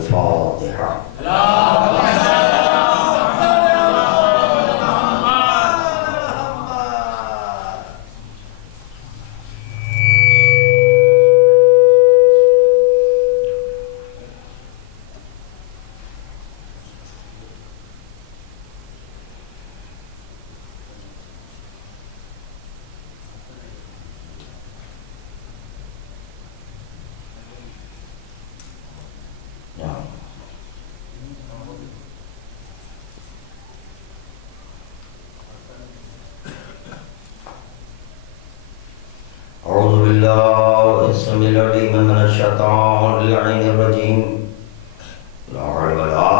الفاتحہ۔ اعوذ باللہ السمیع العلیم من الشیطان اللعین الرجیم، لا حول ولا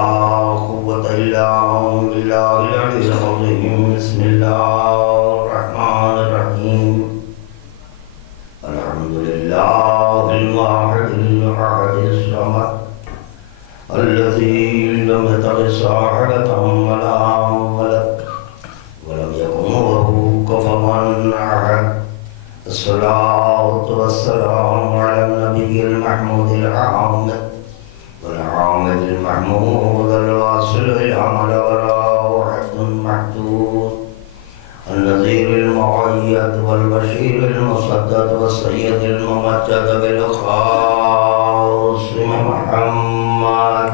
قوة الا باللہ العلی العظیم، بسم اللہ الرحمن الرحیم، الحمدللہ الواحد الاحد الصمد الذی لم یتخذ صاحبۃ ولا ولد ولم یکن له کفوا احد، الصلاة والسلام على النبي المحمود العامد والعامد المحمود الواصل العمل ولا وحد محدود، النذير المؤيد والبشير المصدد والسيد الممجد بالخاص محمد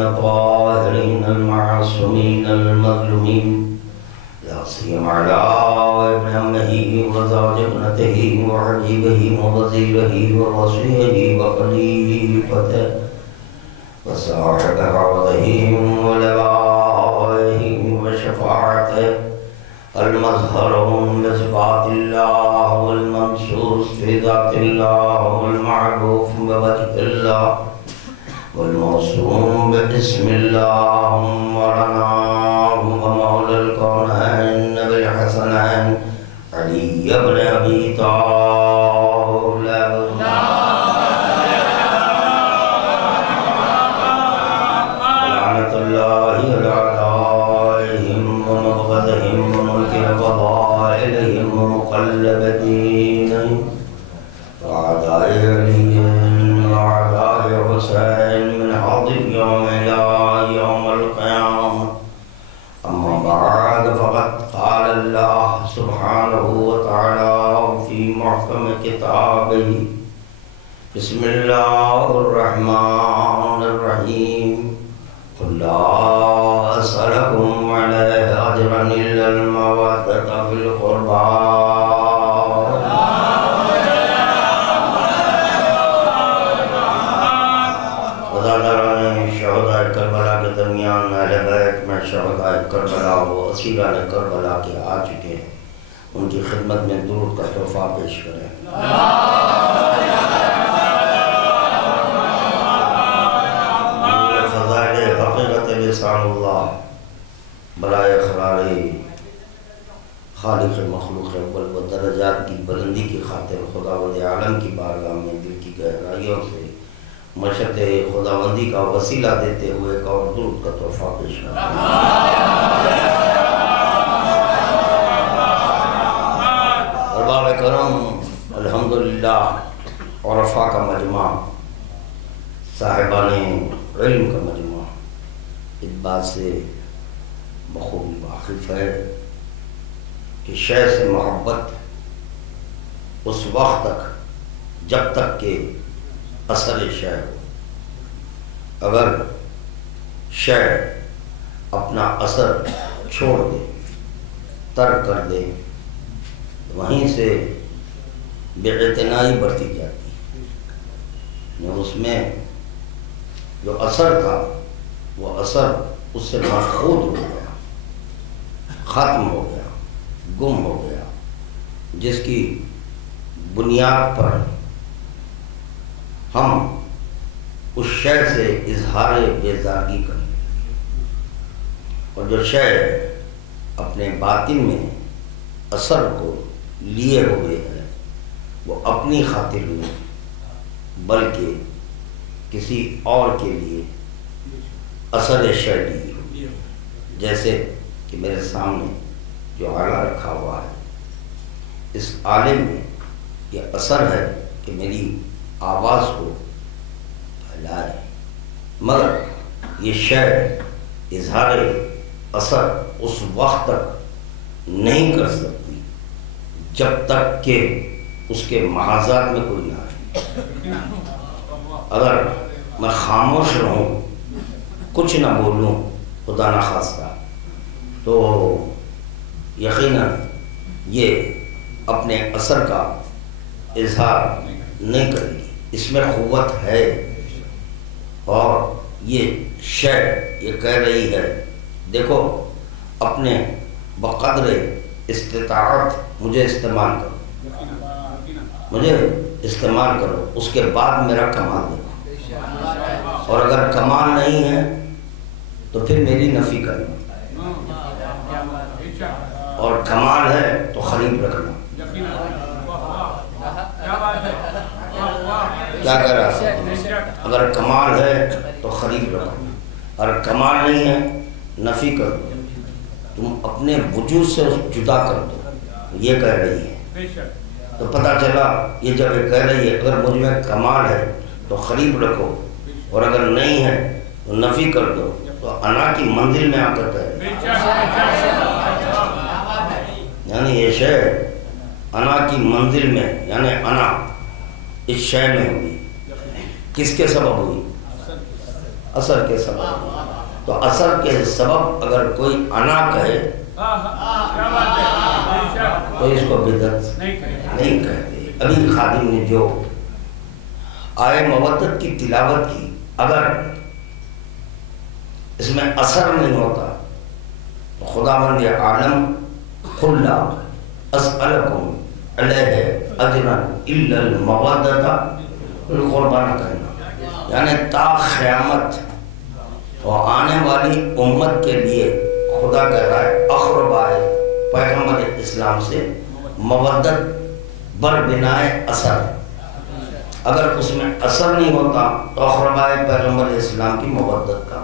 الطاهرين المعصومين المظلومين، لا سيما على ابن عمه وزوج ابنته وحبيبه ووزيره ووصيه وخليفته وصاحب عرضه ولوائه وشفاعته، المظهر بصفات الله والمنصوص في ذات الله والمعروف بوجه الله والموصوم باسم الله مولانا ومولى الكونين بالحسنين علي بن ابي طالب، لعنة الله عليهم ومبغضهم ومنكر فضائلهم ومقلب دينهم وأعداء علي وأعداء حسين من حاضر يوم إلى يوم القيامة. أما بعد، فقد قال الله سبحانه وتعالى في محكم كتابه: بسم الله الرحمن الرحيم، قل لا أسألكم عليه أجرا إلا المودة في القربى. شہداء کربلا کے درمیان اہل بیت میں شہداء کربلا و اسیران کربلا کے آ چکے ہیں، ان کی خدمت میں درود کا تحفہ پیش کریں۔ فضائل حقیقت لسان اللہ برائے خراری خالق مخلوق اول و درجات کی بلندی کی خاطر خداوند عالم کی بارگاہ میں دل کی گہرائیوں سے مشت خداوندی کا وسیلہ دیتے ہوئے ایک اور درود کا تحفہ پیش کرتے ہیں۔ ارباب کرم، الحمدللہ عرفاء کا مجمع، صاحبان علم کا مجمع اس بات سے بخوبی واقف ہے کہ شے سے محبت اس وقت تک جب تک کہ اثر شے ہو، اگر شے اپنا اثر چھوڑ دے، ترک کر دے، وہیں سے بے اعتنائی برتی جاتی، اس میں جو اثر تھا وہ اثر اس سے مفقود ہو گیا، ختم ہو گیا، گم ہو گیا، جس کی بنیاد پر ہم اس شے سے اظہار بیزاری کریں، اور جو شے اپنے باطن میں اثر کو لیے ہوئے ہے وہ اپنی خاطر نہیں بلکہ کسی اور کے لیے اثر شے لی ہوئی، جیسے کہ میرے سامنے جو آلہ رکھا ہوا ہے اس عالم میں یہ اثر ہے کہ میری آواز کو پھیلائے، مگر یہ شے اظہار اثر اس وقت تک نہیں کر سکتی جب تک کہ اس کے محاذات میں کوئی نہ آئے۔ اگر میں خاموش رہوں، کچھ نہ بولوں، خدا نہ خواستہ، تو یقیناً یہ اپنے اثر کا اظہار نہیں کرے گی۔ اس میں قوت ہے، اور یہ شے یہ کہہ رہی ہے دیکھو اپنے بقدر استطاعت مجھے استعمال کرو، مجھے استعمال کرو، اس کے بعد میرا کمال دیکھو، اور اگر کمال نہیں ہے تو پھر میری نفی کرنا، اور کمال ہے تو قریب رکھنا۔ کیا کہہ رہا ہے؟ اگر کمال ہے تو قریب رکھو، اور کمال نہیں ہے نفی کر دو، تم اپنے وجود سے جدا کر دو، یہ کہہ رہی ہے۔ تو پتہ چلا یہ جب یہ کہہ رہی ہے اگر مجھ میں کمال ہے تو قریب رکھو، اور اگر نہیں ہے تو نفی کر دو، تو انا کی منزل میں آ کر ہے، یعنی یہ شے انا کی منزل میں، یعنی انا اس شے میں ہوئی، کس کے سبب ہوئی؟ اثر کے سبب۔ تو اثر کے سبب اگر کوئی انا کہے تو اس کو بدعت نہیں کہتے۔ ابھی خادم نے جو آئے مودت کی تلاوت کی، اگر اس میں اثر نہیں ہوتا تو خداوند عالم قل لا اسألکم علیہ اجرا الا المودۃ بالقربہ نہ کہنا، یعنی تا قیامت اور آنے والی امت کے لیے خدا کہہ رہا ہے اقربائے پیغمبر اسلام سے مودت بر بنائے اثر، اگر اس میں اثر نہیں ہوتا تو اقربائے پیغمبر اسلام کی مودت کا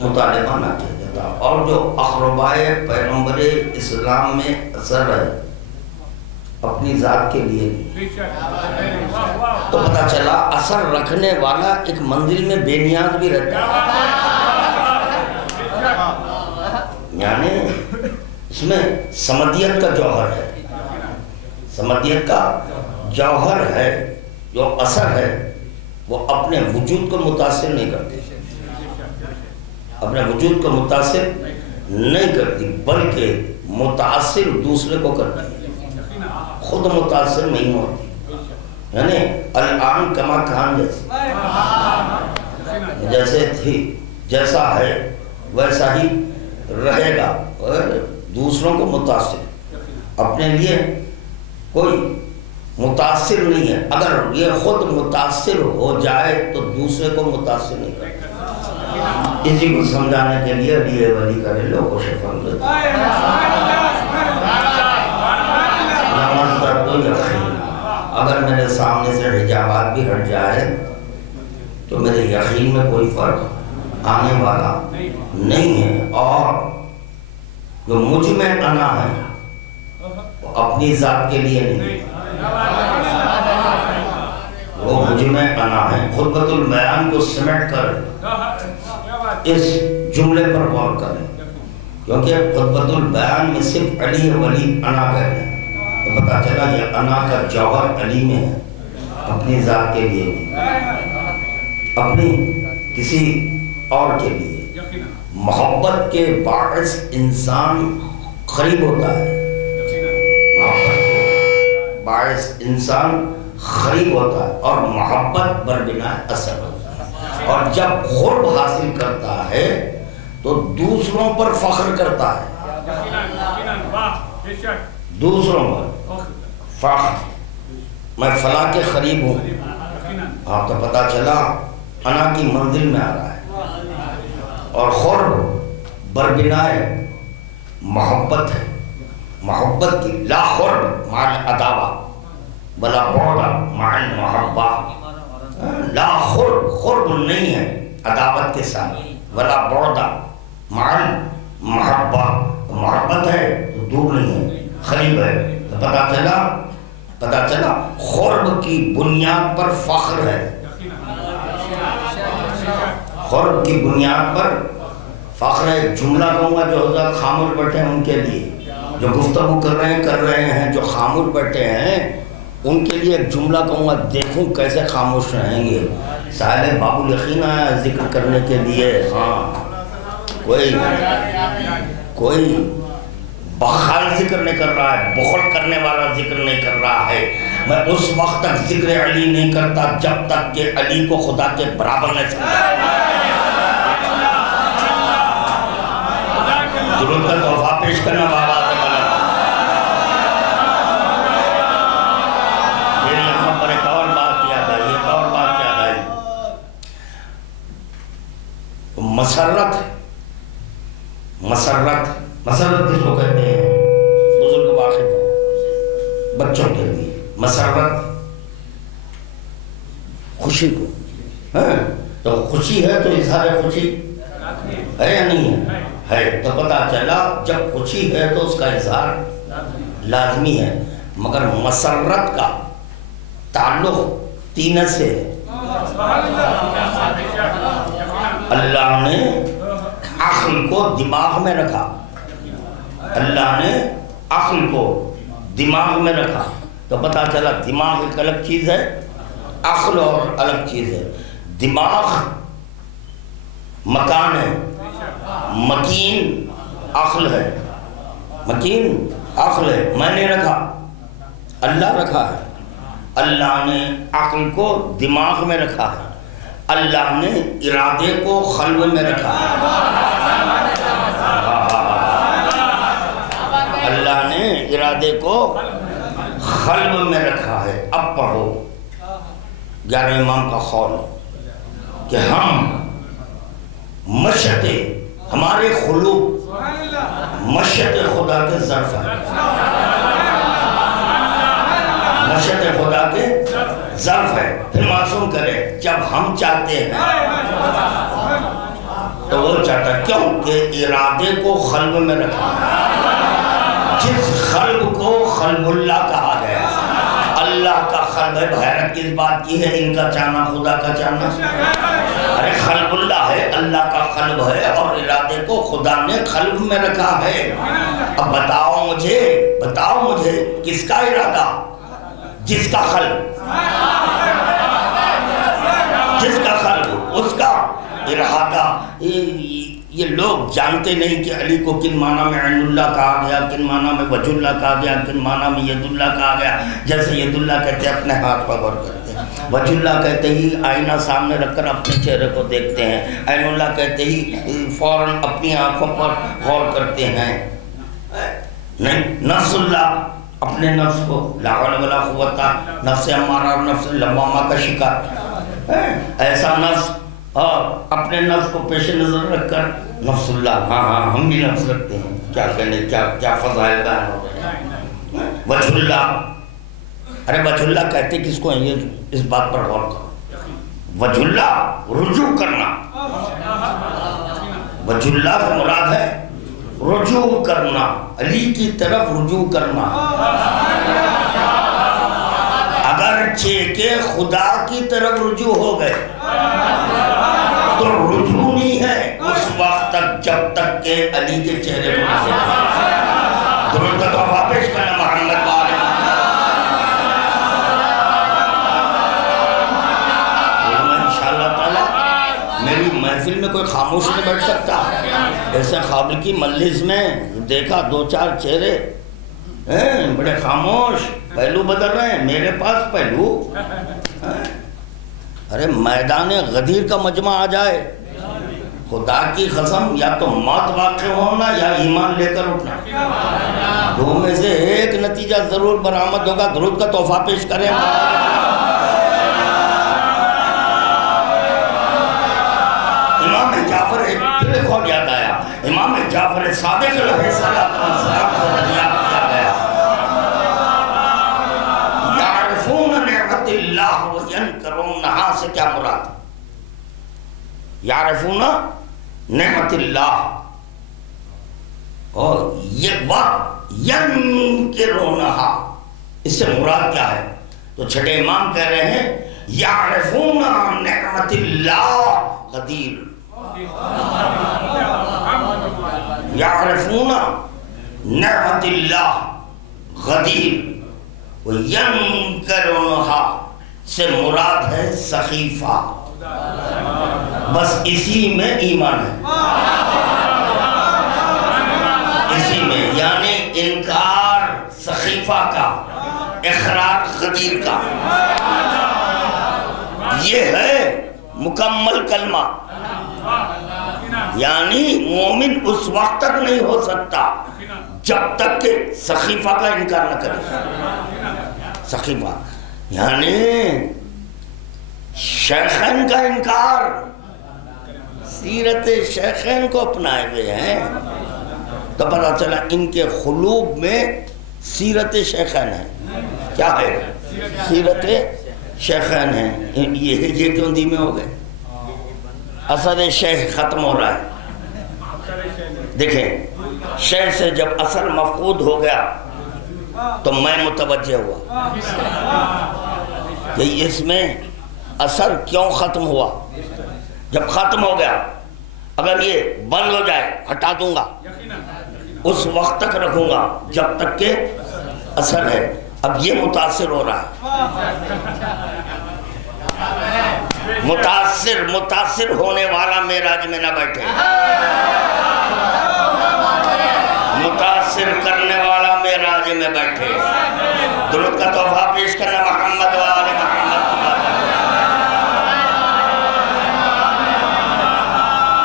مطالبہ نہ کیا جاتا، اور جو اقربائے پیغمبر اسلام میں اثر ہے اپنی ذات کے لیے نہیں، تو پتہ چلا اثر رکھنے والا ایک منزل میں بے نیاز بھی رہتا ہے، یعنی اس میں سمدیت کا جوہر ہے، سمدیت کا جوہر ہے، جو اثر ہے وہ اپنے وجود کو متاثر نہیں کرتی، اپنے وجود کو متاثر نہیں کرتی، بلکہ متاثر دوسرے کو کرتی ہے، خود متاثر نہیں ہوتی، یعنی الان کما کان جیسے تھی، جیسا ہے ویسا ہی رہے گا، اور دوسروں کو متاثر، اپنے لیے کوئی متاثر نہیں ہے، اگر یہ خود متاثر ہو جائے تو دوسرے کو متاثر نہیں کرتا۔ اسی کو سمجھانے کے لیے لیے ولی کرے لوگ کو شفا اگر میرے سامنے سے حجابات بھی ہٹ جائے تو میرے یقین میں کوئی فرق آنے والا نہیں ہے، اور جو مجھ میں انا ہے وہ اپنی ذات کے لیے نہیں، وہ مجھ میں انا ہے۔ خطبۃ البیان کو سمیٹ کر اس جملے پر غور کریں، کیونکہ خطبۃ البیان میں صرف علی ولی انا کہہ رہے ہیں، تو پتہ چلا یہ انا کا جوہر علی میں ہے، اپنی ذات کے لیے نہیں، اپنی کسی اور کے لیے۔ محبت کے باعث انسان قریب ہوتا ہے، محبت کے باعث انسان قریب ہوتا ہے، اور محبت بر بنا اثر ہوتا ہے، اور جب قرب حاصل کرتا ہے تو دوسروں پر فخر کرتا ہے، دوسروں پر فخر، میں فلاں کے قریب ہوں، ہاں تو پتہ چلا انا کی منزل میں آ رہا ہے، اور قرب بربنائے محبت ہے، محبت کی لا قرب مع العداوہ بلا بعد مع المحبہ، لا قرب نہیں ہے عداوت کے ساتھ، ولا بعد مع المحبہ، محبت ہے تو دور نہیں ہے، قریب ہے، تو پتہ چلا پتہ چلا قرب کی بنیاد پر فخر ہے، قرب کی بنیاد پر فخر ہے۔ جملہ کہوں گا جو حضرات خاموش بیٹھے ہیں ان کے لیے، جو گفتگو کر رہے ہیں، جو خاموش بیٹھے ہیں ان کے لیے ایک جملہ کہوں گا، دیکھوں کیسے خاموش رہیں گے۔ ساحل باب الیقین آیا ذکر کرنے کے لیے، ہاں کوئی بخال ذکر نہیں کر رہا ہے، بخل کرنے والا ذکر نہیں کر رہا ہے۔ میں اس وقت تک ذکر علی نہیں کرتا جب تک کہ علی کو خدا کے برابر نہ سمجھا۔ درود کا تحفہ پیش کرنا بابا سے بلا۔ پھر یہاں پر ایک اور بات یاد آئی، ایک اور بات یاد آئی۔ مسرت کس کو کہتے ہیں؟ بزرگ واقف ہیں بچوں کے لیے۔ مسرت خوشی کو، تو خوشی ہے تو اظہار خوشی ہے یا نہیں ہے؟ تو پتہ چلا جب خوشی ہے تو اس کا اظہار لازمی ہے، مگر مسرت کا تعلق تینت سے ہے۔ اللہ نے عقل کو دماغ میں رکھا، اللہ نے عقل کو دماغ میں رکھا، تو پتہ چلا دماغ ایک الگ چیز ہے، عقل اور الگ چیز ہے۔ دماغ مکان ہے، مکین عقل ہے، مکین عقل ہے۔ میں نے رکھا، اللہ رکھا ہے۔ اللہ نے عقل کو دماغ میں رکھا ہے، اللہ نے ارادے کو قلب میں رکھا ہے، اللہ نے ارادے کو قلب میں رکھا ہے۔ اب پڑھو 11 امام کا قول کہ ہم مشیت ہمارے خلوق مشیت خدا کے ظرف ہے، مشیت خدا کے ظرف ہے۔ پھر معصوم کرے جب ہم چاہتے ہیں تو وہ چاہتا ہے، کیوں کہ ارادے کو قلب میں رکھا ہے۔ جس قلب کو قلب اللہ کہا گیا، اللہ کا قلب ہے۔ حیرت کس بات کی ہے؟ ان کا چاہنا خدا کا چاہنا، ارے قلب اللہ ہے، اللہ کا قلب ہے، اور ارادے کو خدا نے قلب میں رکھا ہے۔ اب بتاؤ مجھے کس کا ارادہ؟ جس کا قلب، جس کا قلب، اس کا ارادہ۔ یہ لوگ جانتے نہیں کہ علی کو کن معنی میں عین اللہ کہا گیا، کن معنی میں وجہ اللہ کہا گیا، کن معنی میں ید اللہ کہا گیا۔ جیسے ید اللہ کہتے ہیں اپنے ہاتھ پر غور کرتے ہیں، وجہ اللہ کہتے ہی آئینہ سامنے رکھ کر اپنے چہرے کو دیکھتے ہیں، عین اللہ کہتے ہی فوراً اپنی آنکھوں پر غور کرتے ہیں۔ نہیں، نفس اللہ اپنے نفس کو، لا حول ولا قوت، نفس امارہ اور نفس لوامہ کا شکار، ایسا نفس، اور اپنے نفس کو پیش نظر رکھ کر نفس اللہ، ہاں ہم بھی نفس رکھتے ہیں، کیا کہنے، کیا فضائل بیان ہو رہے ہیں۔ وجہ اللہ، ارے وجہ اللہ کہتے کس کو ہیں؟ یہ اس بات پر غور کرو۔ وجہ اللہ رجوع کرنا، وجہ اللہ سے مراد ہے رجوع کرنا، علی کی طرف رجوع کرنا۔ اگرچہ کہ خدا کی طرف رجوع ہو گئے تو رجوع نہیں ہے اس وقت تک جب تک کہ علی کے چہرے کو نہ دیکھیں۔ درود کا تحفہ پیش کرنا محمد والے۔ انشاءاللہ تعالی میری محفل میں کوئی خاموش نہیں بیٹھ سکتا۔ ایسے قابل کی مجلس میں دیکھا 2-4 چہرے بڑے خاموش، پہلو بدل رہے ہیں، میرے پاس پہلو، ارے میدان غدیر کا مجمع آ جائے، خدا کی قسم یا تو موت واقع ہونا یا ایمان لے کر اٹھنا، دو میں سے ایک نتیجہ ضرور برآمد ہوگا۔ درود کا تحفہ پیش کریں۔ امام جعفر، پھر خود یاد آیا، امام جعفر صادق علیہ السلام سے یاد کیا گیا، یعرفون نعمت اللہ وینکرونہا سے کیا مراد؟ یعرفون نعمت اللہ اور ینکرونہا، اس سے مراد کیا ہے؟ تو چھٹے امام کہہ رہے ہیں یعرفون نعمت اللہ غدیر، یعرفون نعمت اللہ غدیر، وینکرونہا سے مراد ہے سخیفہ، بس اسی میں ایمان ہے، اسی میں، یعنی انکار سخیفہ کا، اخراج غدیر کا، یہ ہے مکمل کلمہ۔ یعنی مومن اس وقت تک نہیں ہو سکتا جب تک کہ سخیفہ کا انکار نہ کرے۔ سخیفہ یعنی شیخین کا انکار، سیرت شیخین کو اپنائے ہوئے ہیں، تو پتہ چلا ان کے قلوب میں سیرت شیخین ہے۔ کیا ہے؟ سیرت شیخین ہیں۔ یہ کیوں دھیمے ہو گئے؟ اثر شیخ ختم ہو رہا ہے۔ دیکھیں، شیخ سے جب اثر مفقود ہو گیا تو میں متوجہ ہوا کہ اس میں اثر کیوں ختم ہوا۔ جب ختم ہو گیا، اگر یہ بند ہو جائے ہٹا دوں گا، اس وقت تک رکھوں گا جب تک کہ اثر ہے۔ اب یہ متاثر ہو رہا ہے، متاثر ہونے والا معراج میں نہ بیٹھے، متاثر کرنے والا معراج میں بیٹھے۔ درود کا تحفہ پیش کرنا محمد و آل محمد۔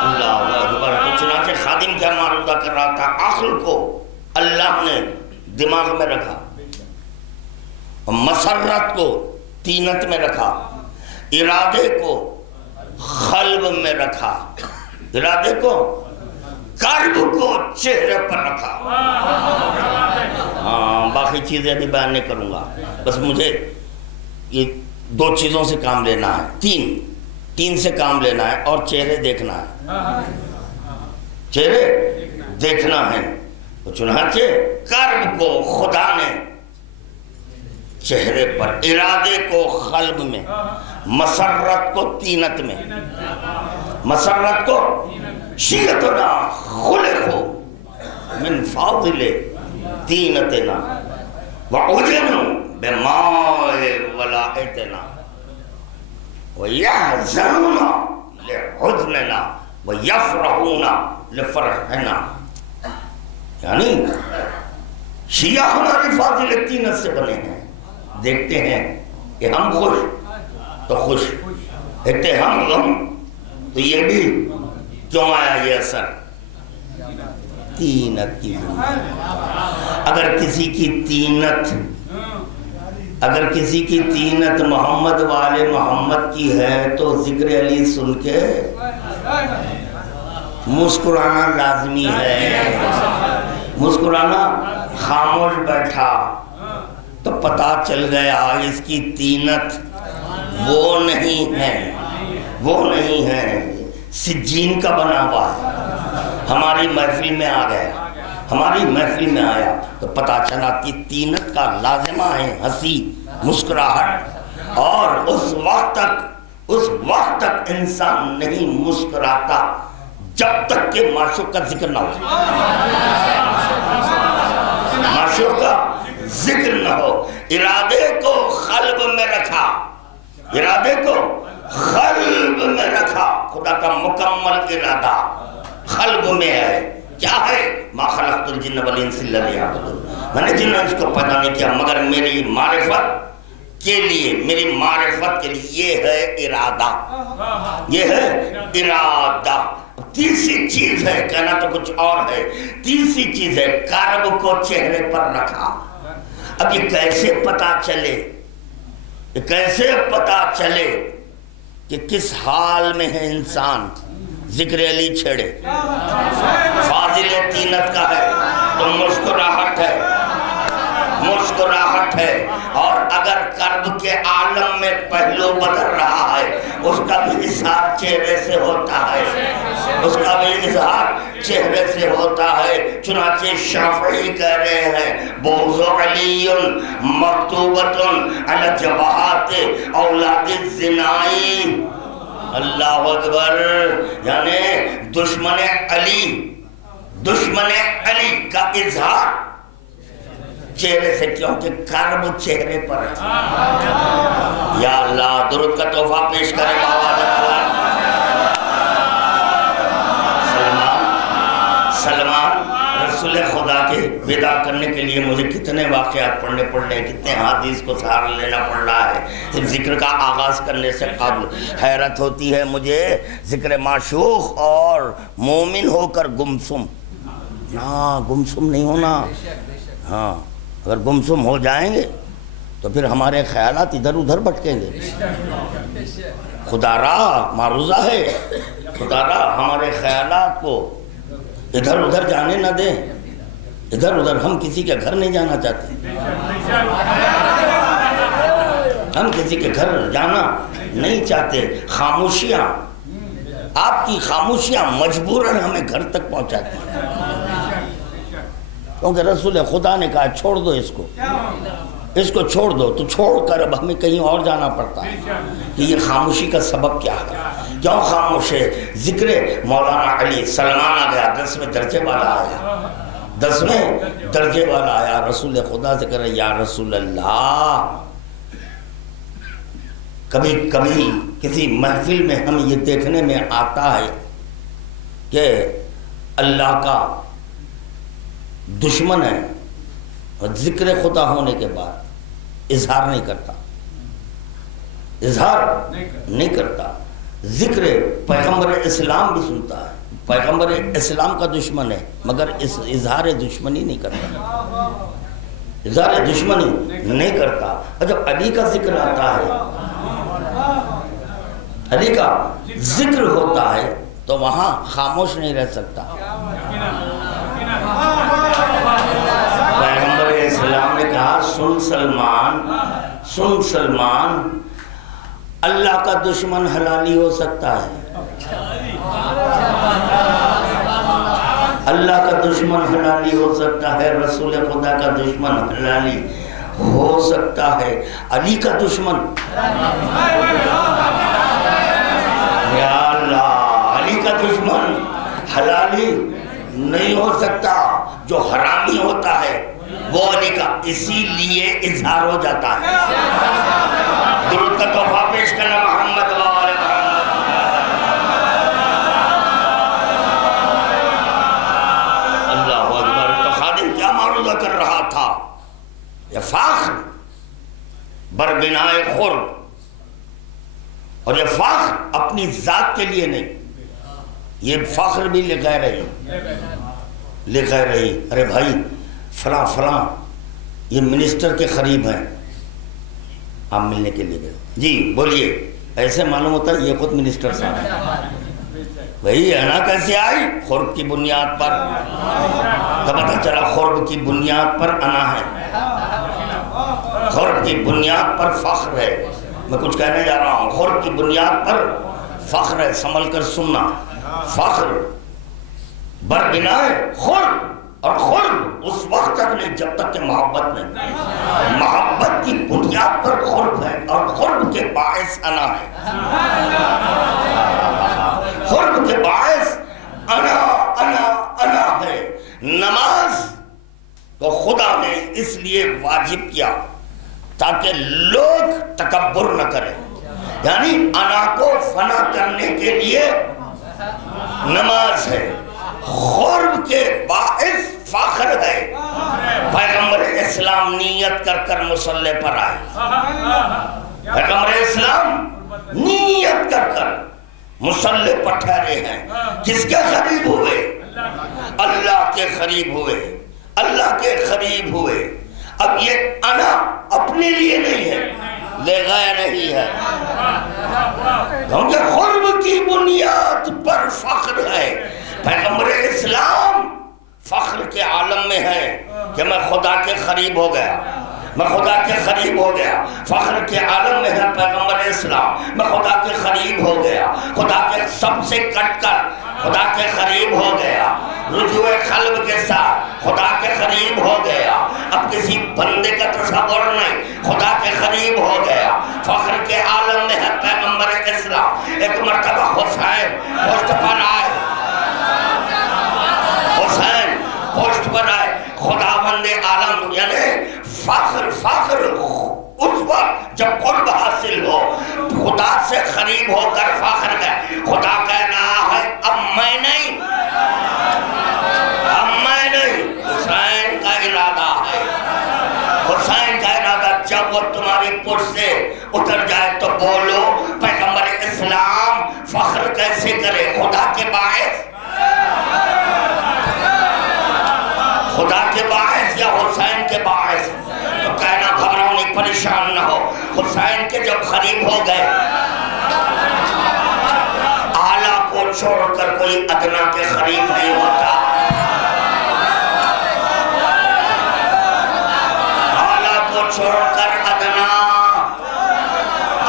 اللہ اکبر۔ تو چنانچہ خادم کیا معروضہ کر رہا تھا، عقل کو اللہ نے دماغ میں رکھا، مسرت کو تینت میں رکھا، ارادے کو قلب میں رکھا، ارادے کو قلب کو چہرے پر رکھا۔ باقی چیزیں بھی بیان نہیں کروں گا، بس مجھے یہ دو چیزوں سے کام لینا ہے، تین سے کام لینا ہے، اور چہرے دیکھنا ہے، چہرے دیکھنا ہے۔ تو چنانچہ قلب کو خدا نے چہرے پر، ارادے کو قلب میں، مسرت کو تینت میں، مسرت کو شیعتنا خلقو من فاضل تینتنا وعجنو بماء ولائتنا ویحزنونا لحزننا ویفرحونا لفرحنا۔ یعنی شیعہ ہماری فاضل تینت سے بنے ہیں۔ دیکھتے ہیں کہ ہم خوش تو خوش، دیکھتے ہیں ہم غم تو یہ بھی کیوں آیا یہ اثر؟ تینت کی بنیاد۔ اگر کسی کی تینت محمد والے محمد کی ہے تو ذکر علی سن کے مسکرانا لازمی ہے۔ مسکرانا، خاموش بیٹھا تو پتا چل گیا اس کی تینت وہ نہیں ہے، سجین کا بنا ہوا ہے۔ ہماری محفل میں آ گیا، ہماری محفل میں آیا تو پتا چلا کہ تینت کا لازمہ ہے ہنسی، مسکراہٹ، اور اس وقت تک انسان نہیں مسکراتا جب تک کہ معشوق کا ذکر نہ ہو، معشوق کا ذکر نہ ہو۔ ارادے کو قلب میں رکھا، ارادے کو قلب میں رکھا۔ خدا کا مکمل ارادہ قلب میں ہے۔ کیا ہے؟ ما خلقت الجن والانس الا لیعبدون، میں نے جن انس کو پیدا نہیں کیا مگر میری معرفت کے لیے، میری معرفت کے لیے۔ یہ ہے ارادہ، یہ ہے ارادہ۔ تیسری چیز ہے، کہنا تو کچھ اور ہے، تیسری چیز ہے قلب کو چہرے پر رکھا۔ اب یہ کیسے پتا چلے کہ کس حال میں ہے انسان؟ ذکر علی چھڑے، فاضل تینت کا ہے تو مسکراہٹ ہے، اور اگر قلب کے عالم میں پہلو بدل رہا ہے اس کا بھی اظہار چہرے سے ہوتا ہے، اس کا بھی اظہار چہرے سے ہوتا ہے، چنانچہ شافعی کہہ رہے ہیں بغض علی مکتوبۃ علی جبہات اولاد الزنائی۔ اللہ اکبر، یعنی دشمن علی کا اظہار چہرے سے، کیونکہ کرب چہرے پر ہے۔ یا اللہ درود کا تحفہ پیش کرے بابا سلمان رسول خدا کے ودا کرنے کے لیے مجھے کتنے واقعات پڑھنے پڑ رہے ہیں، کتنے حدیث کو سہارا لینا پڑ رہا ہے۔ صرف ذکر کا آغاز کرنے سے قبل حیرت ہوتی ہے مجھے، ذکر معشوق اور مومن ہو کر گمسم، ہاں گمسم نہیں ہونا۔ ہاں اگر گمسم ہو جائیں گے تو پھر ہمارے خیالات ادھر ادھر بھٹکیں گے۔ خدا را معروضہ ہے، خدا را ہمارے خیالات کو ادھر ادھر جانے نہ دیں۔ ادھر ادھر ہم کسی کے گھر نہیں جانا چاہتے، ہم کسی کے گھر جانا نہیں چاہتے۔ خاموشیاں، آپ کی خاموشیاں مجبوراً ہمیں گھر تک پہنچاتی ہیں، کیونکہ رسول خدا نے کہا چھوڑ دو اس کو چھوڑ دو، تو چھوڑ کر اب ہمیں کہیں اور جانا پڑتا ہے کہ یہ خاموشی کا سبب کیا ہے، کیوں خاموش ہے؟ ذکر مولانا علی سلمان آ گیا، 10ویں درجے والا آیا، 10ویں درجے والا آیا، رسول خدا سے کہہ رہے یا رسول اللہ۔ کبھی کبھی کسی محفل میں ہم یہ دیکھنے میں آتا ہے کہ اللہ کا دشمن ہے اور ذکر خدا ہونے کے بعد اظہار نہیں کرتا، ذکر پیغمبر اسلام بھی سنتا ہے، پیغمبر اسلام کا دشمن ہے مگر اظہار دشمنی نہیں کرتا، اظہار دشمنی نہیں کرتا۔ اور جب علی کا ذکر آتا ہے، علی کا ذکر ہوتا ہے تو وہاں خاموش نہیں رہ سکتا۔ پیغمبر اسلام نے کہا سن سلمان، اللہ کا دشمن حلالی ہو سکتا ہے، اللہ کا دشمن حلالی ہو سکتا ہے، رسول خدا کا دشمن حلالی ہو سکتا ہے، علی کا دشمن یا اللہ علی کا دشمن حلالی نہیں ہو سکتا۔ جو حرامی ہوتا ہے وہ علی کا اسی لیے اظہار ہو جاتا ہے۔ درود کا تحفہ پیش کرنا محمد و آل محمد۔ اللہ اکبر، تو خادم کیا معروضہ کر رہا تھا؟ یہ فخر بربنائے خرب، اور یہ فخر اپنی ذات کے لیے نہیں، یہ فخر بھی لکھا رہی ارے بھائی فلاں یہ منسٹر کے قریب ہیں، آپ ملنے کے لیے گئے، جی بولیے، ایسے معلوم ہوتا ہے یہ خود منسٹر صاحب ہے۔ وہی انا کیسے آئی؟ خرب کی بنیاد پر، تو پتہ چلا خرب کی بنیاد پر انا ہے، خرب کی بنیاد پر فخر ہے۔ میں کچھ کہنے جا رہا ہوں، خرب کی بنیاد پر فخر ہے، سنبھل کر سننا۔ فخر بربنائے خرب، اور خرب اس وقت تک نہیں جب تک کہ محبت نہیں، محبت کی بنیاد پر خرب ہے، اور خرب کے باعث انا ہے، خرب کے باعث انا ہے۔ نماز کو خدا نے اس لیے واجب کیا تاکہ لوگ تکبر نہ کریں، یعنی انا کو فنا کرنے کے لیے نماز ہے، خرب کے باعث فخر ہے۔ پیغمبر اسلام نیت کر کر مصلی پر آئے، پیغمبر اسلام نیت کر کر مصلی پر ٹھہرے ہیں، کس کے قریب ہوئے؟ اللہ کے قریب ہوئے، اللہ کے قریب ہوئے۔ اب یہ انا اپنے لیے نہیں ہے، لغیر ہی ہے، کیونکہ خرب کی بنیاد پر فخر ہے۔ پیغمبر اسلام فخر کے عالم میں ہے کہ میں خدا کے قریب ہو گیا، میں خدا کے قریب ہو گیا، فخر کے عالم میں ہے پیغمبر اسلام، میں خدا کے قریب ہو گیا، خدا کے سب سے کٹ کر خدا کے قریب ہو گیا۔ رجوع قلب کے ساتھ خدا کے قریب ہو گیا. اب کسی بندے کا تصور نہیں, خدا کے قریب ہو گیا. فخر کے عالم میں ہے پیغمبر اسلام. ایک مرتبہ حسین پشت پر آئے, حسین پشت پر آئے. خداوند عالم یعنی فخر اس وقت جب قرب حاصل ہو, خدا سے قریب ہو کر فخر ہے. خدا کہہ رہا ہے اب میں نہیں, حسین کا ارادہ ہے. حسین کا ارادہ جب وہ تمہاری پشت سے اتر جائے تو بولو پیغمبر اسلام فخر کیسے کرے؟ خدا کے باعث, خدا کے باعث یا حسین کے باعث؟ تو کہنا گھبراؤ نہیں, پریشان نہ ہو. حسین کے جب قریب ہو گئے, اعلیٰ کو چھوڑ کر کوئی ادنا کے قریب نہیں ہوتا. اعلیٰ کو چھوڑ کر ادنا.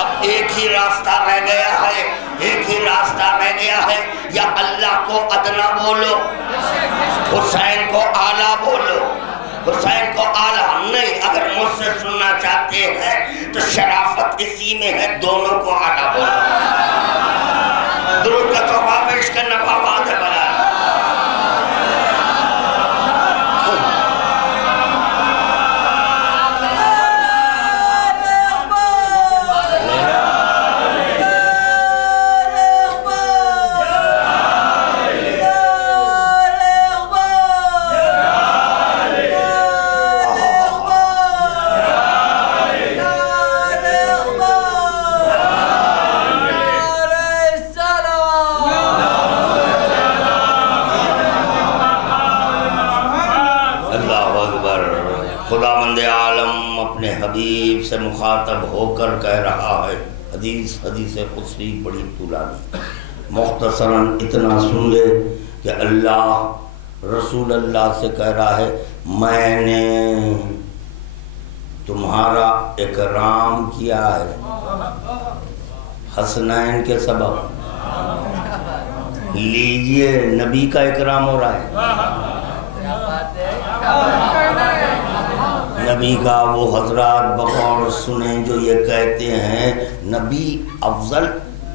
اب ایک ہی راستہ رہ گیا ہے, ایک ہی راستہ رہ گیا ہے, یا اللہ کو ادنا بولو, حسین کو اعلیٰ بولو. حسین کو اعلیٰ نہیں, اگر مجھ سے سننا چاہتے ہیں تو شرافت اسی میں ہے, دونوں کو اعلیٰ بولو. درود کا تحفہ پیش کرنا بات ہے بلا. خداوند عالم اپنے حبیب سے مخاطب ہو کر کہہ رہا ہے. حدیث قدسی بڑی طولانی, مختصراً اتنا سن لے کہ اللہ رسول اللہ سے کہہ رہا ہے میں نے تمہارا اکرام کیا ہے حسنین کے سبب. لیجئے نبی کا اکرام ہو رہا ہے. نبی کا وہ حضرات بغور سنیں جو یہ کہتے ہیں نبی افضل,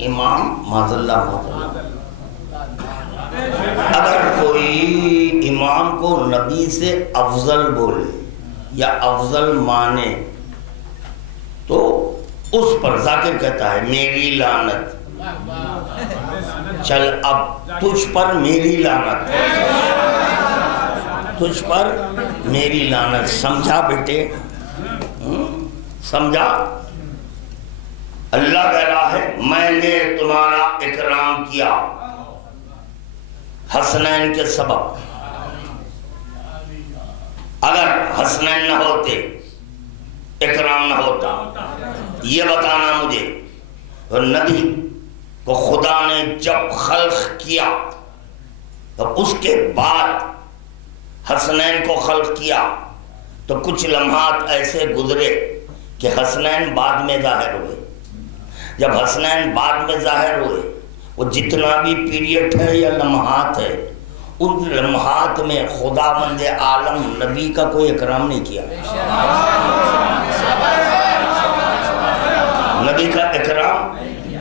امام معاذ اللہ. اگر کوئی امام کو نبی سے افضل بولے یا افضل مانے تو اس پر ذاکر کہتا ہے میری لعنت. چل اب تجھ پر میری لعنت, تجھ پر میری لعنت. سمجھا بیٹے, سمجھا؟ اللہ کہہ رہا ہے میں نے تمہارا اکرام کیا حسنین کے سبب. اگر حسنین نہ ہوتے, اکرام نہ ہوتا, یہ بتانا مجھے. نبی کو خدا نے جب خلق کیا تو اس کے بعد حسنین کو خلق کیا تو کچھ لمحات ایسے گزرے کہ حسنین بعد میں ظاہر ہوئے. جب حسنین بعد میں ظاہر ہوئے, وہ جتنا بھی پیریڈ ہے یا لمحات ہے, ان لمحات میں خداوند عالم نبی کا کوئی اکرام نہیں کیا. نبی کا اکرام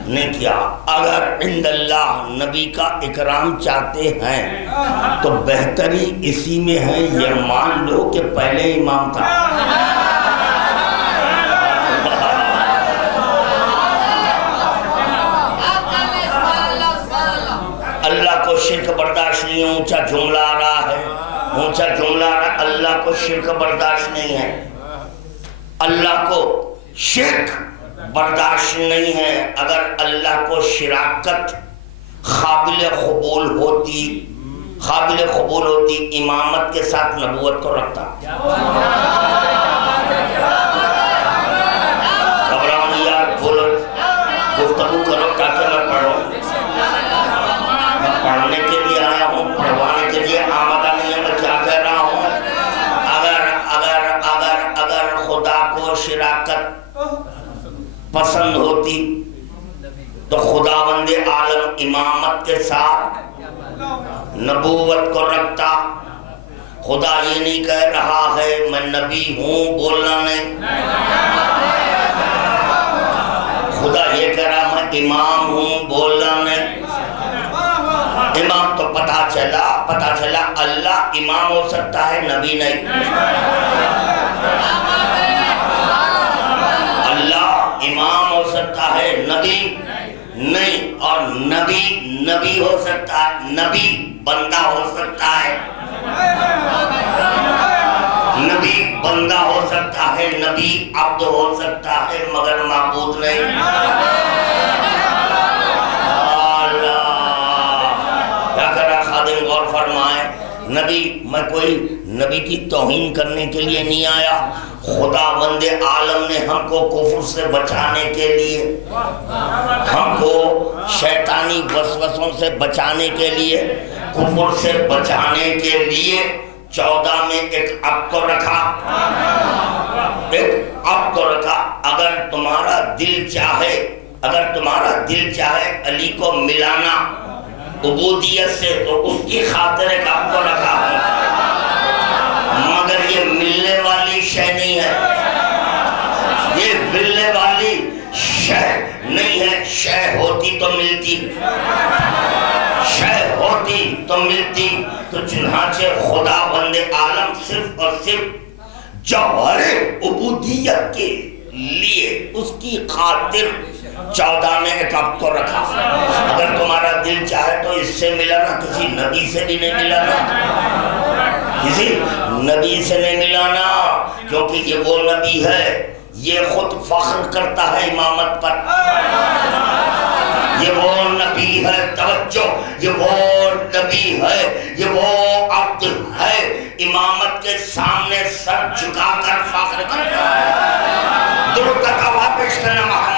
نہیں کیا. اگر عند اللہ نبی کا اکرام چاہتے ہیں تو بہتری اسی میں ہے, یہ مان لو کہ پہلے امام تھا. اللہ کو شرک برداشت نہیں ہے. اونچا جملہ آ رہا ہے, اونچا جملہ آ رہا ہے. اللہ کو شرک برداشت نہیں ہے, اللہ کو شرک برداشت نہیں ہے. اگر اللہ کو شراکت قابل قبول ہوتی امامت کے ساتھ نبوت کو رکھتا. گھبراؤ نہیں یار, بولو, گفتگو کرو تاکہ میں پڑھوں. میں پڑھنے کے لیے آیا ہوں, پڑھوانے کے لیے آمدہ نہیں ہے. میں کیا کہہ رہا ہوں, اگر خدا کو شراکت پسند ہوتی تو خداوند عالم امامت کے ساتھ نبوت کو رکھتا. خدا یہ نہیں کہہ رہا ہے میں نبی ہوں، بولنا نہیں. خدا یہ کہہ رہا میں امام ہوں، بولنا نہیں. امام تو پتہ چلا اللہ امام ہو سکتا ہے، نبی نہیں. اللہ امام ہو سکتا ہے، نبی نہیں. اور نبی ہو سکتا ہے، نبی بندہ ہو سکتا ہے. نبی بندہ ہو سکتا ہے، نبی عبد ہو سکتا ہے، مگر معبود نہیں. کیا کر رہا خادم؟ غور فرمائے. نبی، میں کوئی نبی کی توہین کرنے کے لیے نہیں آیا. خداوند عالم نے ہم کو کفر سے بچانے کے لیے، ہم کو شیطانی وسوسوں سے بچانے کے لیے، کفر سے بچانے کے لیے 14 میں ایک عقد کو رکھا. ایک عقد کو رکھا. اگر تمہارا دل چاہے علی کو ملانا عبودیت سے تو اس کی خاطر ایک عقد کو رکھا ہے، مگر یہ ملنے والی شے نہیں ہے. یہ ملنے والی شے نہیں ہے. شے ہوتی تو ملتی، شے ہوتی تو ملتی. تو چنانچہ خداوند عالم صرف اور صرف جوہر عبودیت کے لیے اس کی خاطر 14 میں ایک عقد کو رکھا. اگر تمہارا دل چاہے تو اس سے ملانا، کسی نبی سے بھی نہیں ملانا، کسی نبی سے نہیں ملانا، کیونکہ یہ وہ نبی ہے، یہ خود فخر کرتا ہے امامت پر. یہ وہ نبی ہے، توجہ، یہ وہ نبی ہے، یہ وہ عبد ہے، امامت کے سامنے سر جھکا کر فخر کرتا ہے. درود کا واپس کرنا محمد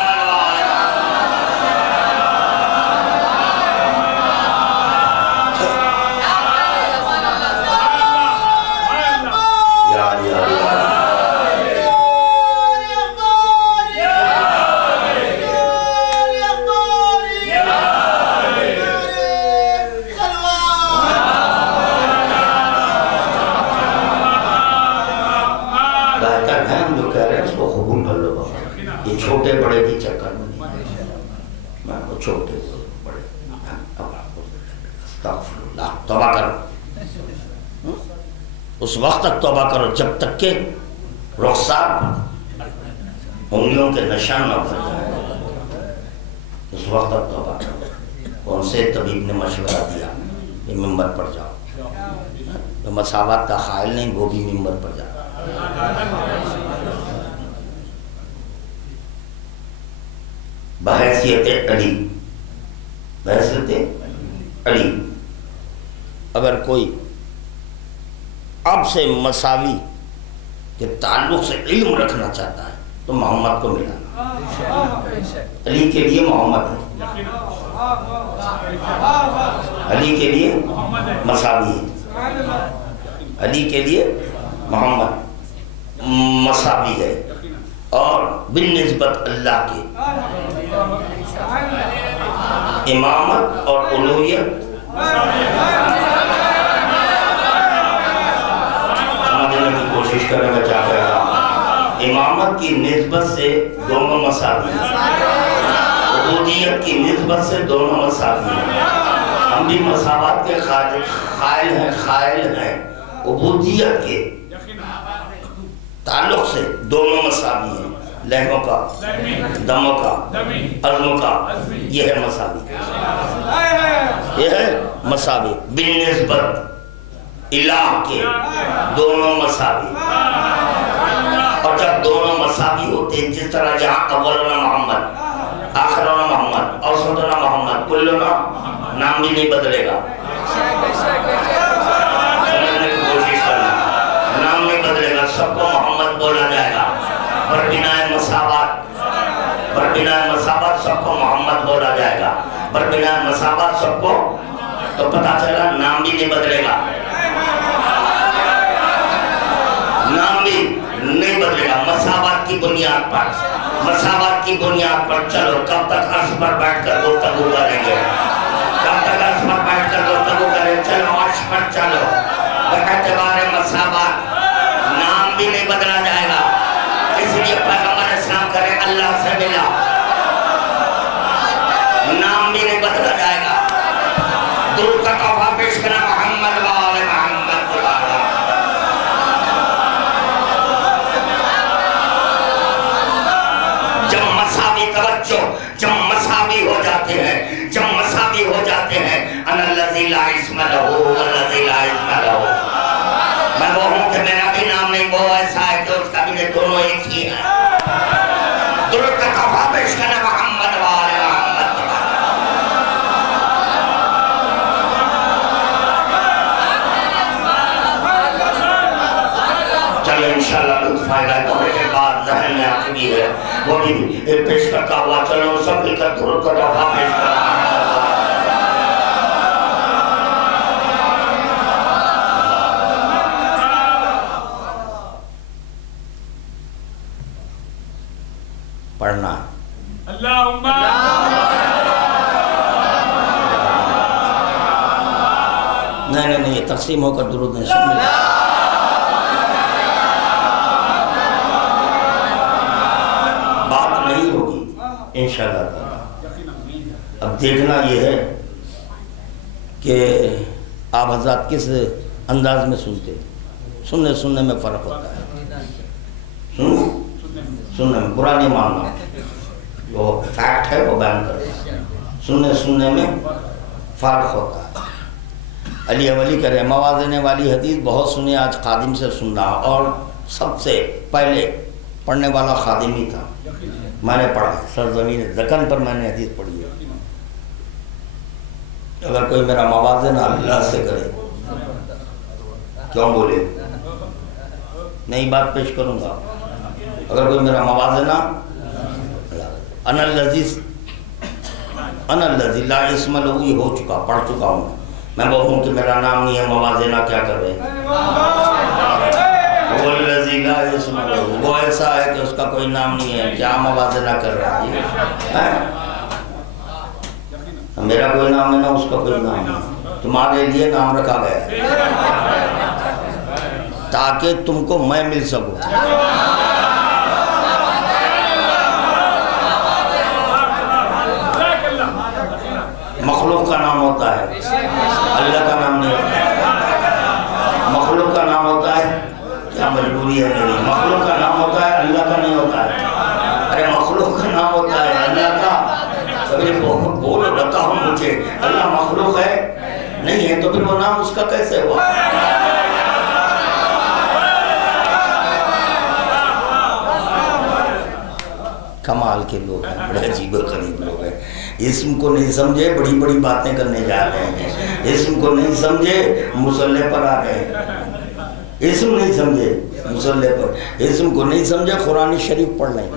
چھوٹے بڑے کی چکر میں نہیں. چھوٹے بڑے استغفر اللہ، توبہ کرو. اس وقت تک توبہ کرو جب تک کہ رخسار انگلیوں کے نشان نہ پڑ جائے. اس وقت تک توبہ کرو. کون سے طبیب نے مشورہ دیا کہ ممبر پر جاؤ؟ جو مساوات کا قائل نہیں وہ بھی ممبر پر جاؤ. بحیثیت علی اگر کوئی اب سے مساوی کے تعلق سے علم رکھنا چاہتا ہے تو محمد کو ملانا. علی کے لیے محمد ہے، علی کے لیے مساوی ہے، علی کے لیے محمد مساوی ہے. اور بالنسبت اللہ کے امامت اور الوہیت سمجھنے کی کوشش کرنے میں چاہ رہا ہوں. امامت کی نسبت سے دونوں مساوی ہیں، عبودیت کی نسبت سے دونوں مساوی ہیں. ہم بھی مساوات کے قائل ہیں. عبودیت کے تعلق سے دونوں مساوی ہیں. لہموں کا، دموں کا، عظموں کا، یہ ہے مساوی. یہ ہے مساوی بالنسبت الہ کے دونوں مساوی. اور جب دونوں مساوی ہوتے ہیں، جس طرح جہاں اولنا محمد، آخرنا محمد، اوسطنا محمد، کلنا، نام بھی نہیں بدلے گا. سمجھنے کی کوشش کرنا، نام نہیں بدلے گا، سب کو محمد بولا جائے گا. بربنائے مساوات سب کو محمد بولا جائے گا. بربنائے مساوات سب کو، تو پتا چلا نام بھی نہیں بدلے گا، نام بھی نہیں بدلے گا. مساوات کی بنیاد پر، مساوات کی بنیاد پر چلو. کب تک عرش پر بیٹھ کر گفتگو کریں گے؟ کب تک عرش پر بیٹھ کر گفتگو کریں؟ چلو عرش پر چلو باعتبار مساوات نام بھی نہیں بدلا جائے گا اس لیے پیغمبر اسلام کرے اللہ سے ملا نام بھی نہیں بدلا جائے گا درود کا تحفہ پیش کرنا محمد و آل محمد والا جب مساوی توجہ جب مساوی ہو جاتے ہیں جب مساوی ہو جاتے ہیں انا الذی لا اسم لہ والذی لا اسم لہ میں وہ ہوں کہ میرا بھی نام نہیں وہ ایسا ہے کہ اس کا بھی نہیں دونوں ایک ہی ہے درود کا تحفہ پیش کرنا محمد و آل محمد چلو انشاءاللہ لطف آئے گا دورے کے بعد ذہن میں آتی ہے وہ بھی پیش کرتا ہوا چلو سب مل کر درود کا تحفہ پیش کرنا پڑھنا اللہم نہیں یہ تقسیم ہو کر درود نہیں سن لیں بات نہیں ہوگی انشاءاللہ تعالی اب دیکھنا یہ ہے کہ آپ حضرات کس انداز میں سنتے سننے میں فرق ہوتا ہے سننے میں برا نہیں ماننا جو فیکٹ ہے وہ بیان کرنا سننے میں فرق ہوتا ہے علی اولی کرے موازنے والی حدیث بہت سنی آج خادم سے سننا اور سب سے پہلے پڑھنے والا خادم ہی تھا میں نے پڑھا سرزمین زکن پر میں نے حدیث پڑھی ہے اگر کوئی میرا موازنہ اللہ سے کرے کیوں بولے نئی بات پیش کروں گا اگر کوئی میرا موازنہ انا الذی لا اسم لہ یہ ہو چکا پڑھ چکا ہوں میں وہ ہوں کہ میرا نام نہیں ہے موازنہ کیا کر رہے ہیں وہ الذی لا اسم لہ وہ ایسا ہے کہ اس کا کوئی نام نہیں ہے کیا موازنہ کر رہا ہے میرا کوئی نام ہے نا اس کا کوئی نام ہے تمہارے لیے نام رکھا گیا ہے تاکہ تم کو میں مل سکوں مخلوق کا نام ہوتا ہے اللہ کا نام نہیں ہوتا ہے مخلوق کا نام ہوتا ہے کیا مجبوری ہے میری مخلوق کا نام ہوتا ہے اللہ کا نہیں ہوتا ہے ارے مخلوق کا نام ہوتا ہے اللہ کا کبھی بولو بتاؤ مجھے اللہ مخلوق ہے نہیں ہے تو پھر وہ نام اس کا کیسے ہوا کمال کے لوگ ہیں بڑے عجیب و غریب لوگ ہیں اسم کو نہیں سمجھے بڑی بڑی باتیں کرنے جا رہے ہیں اسم کو نہیں سمجھے مصلح پر آ گئے اسم نہیں سمجھے مصلح پر اسم کو نہیں سمجھے قرآن شریف پڑھ لیں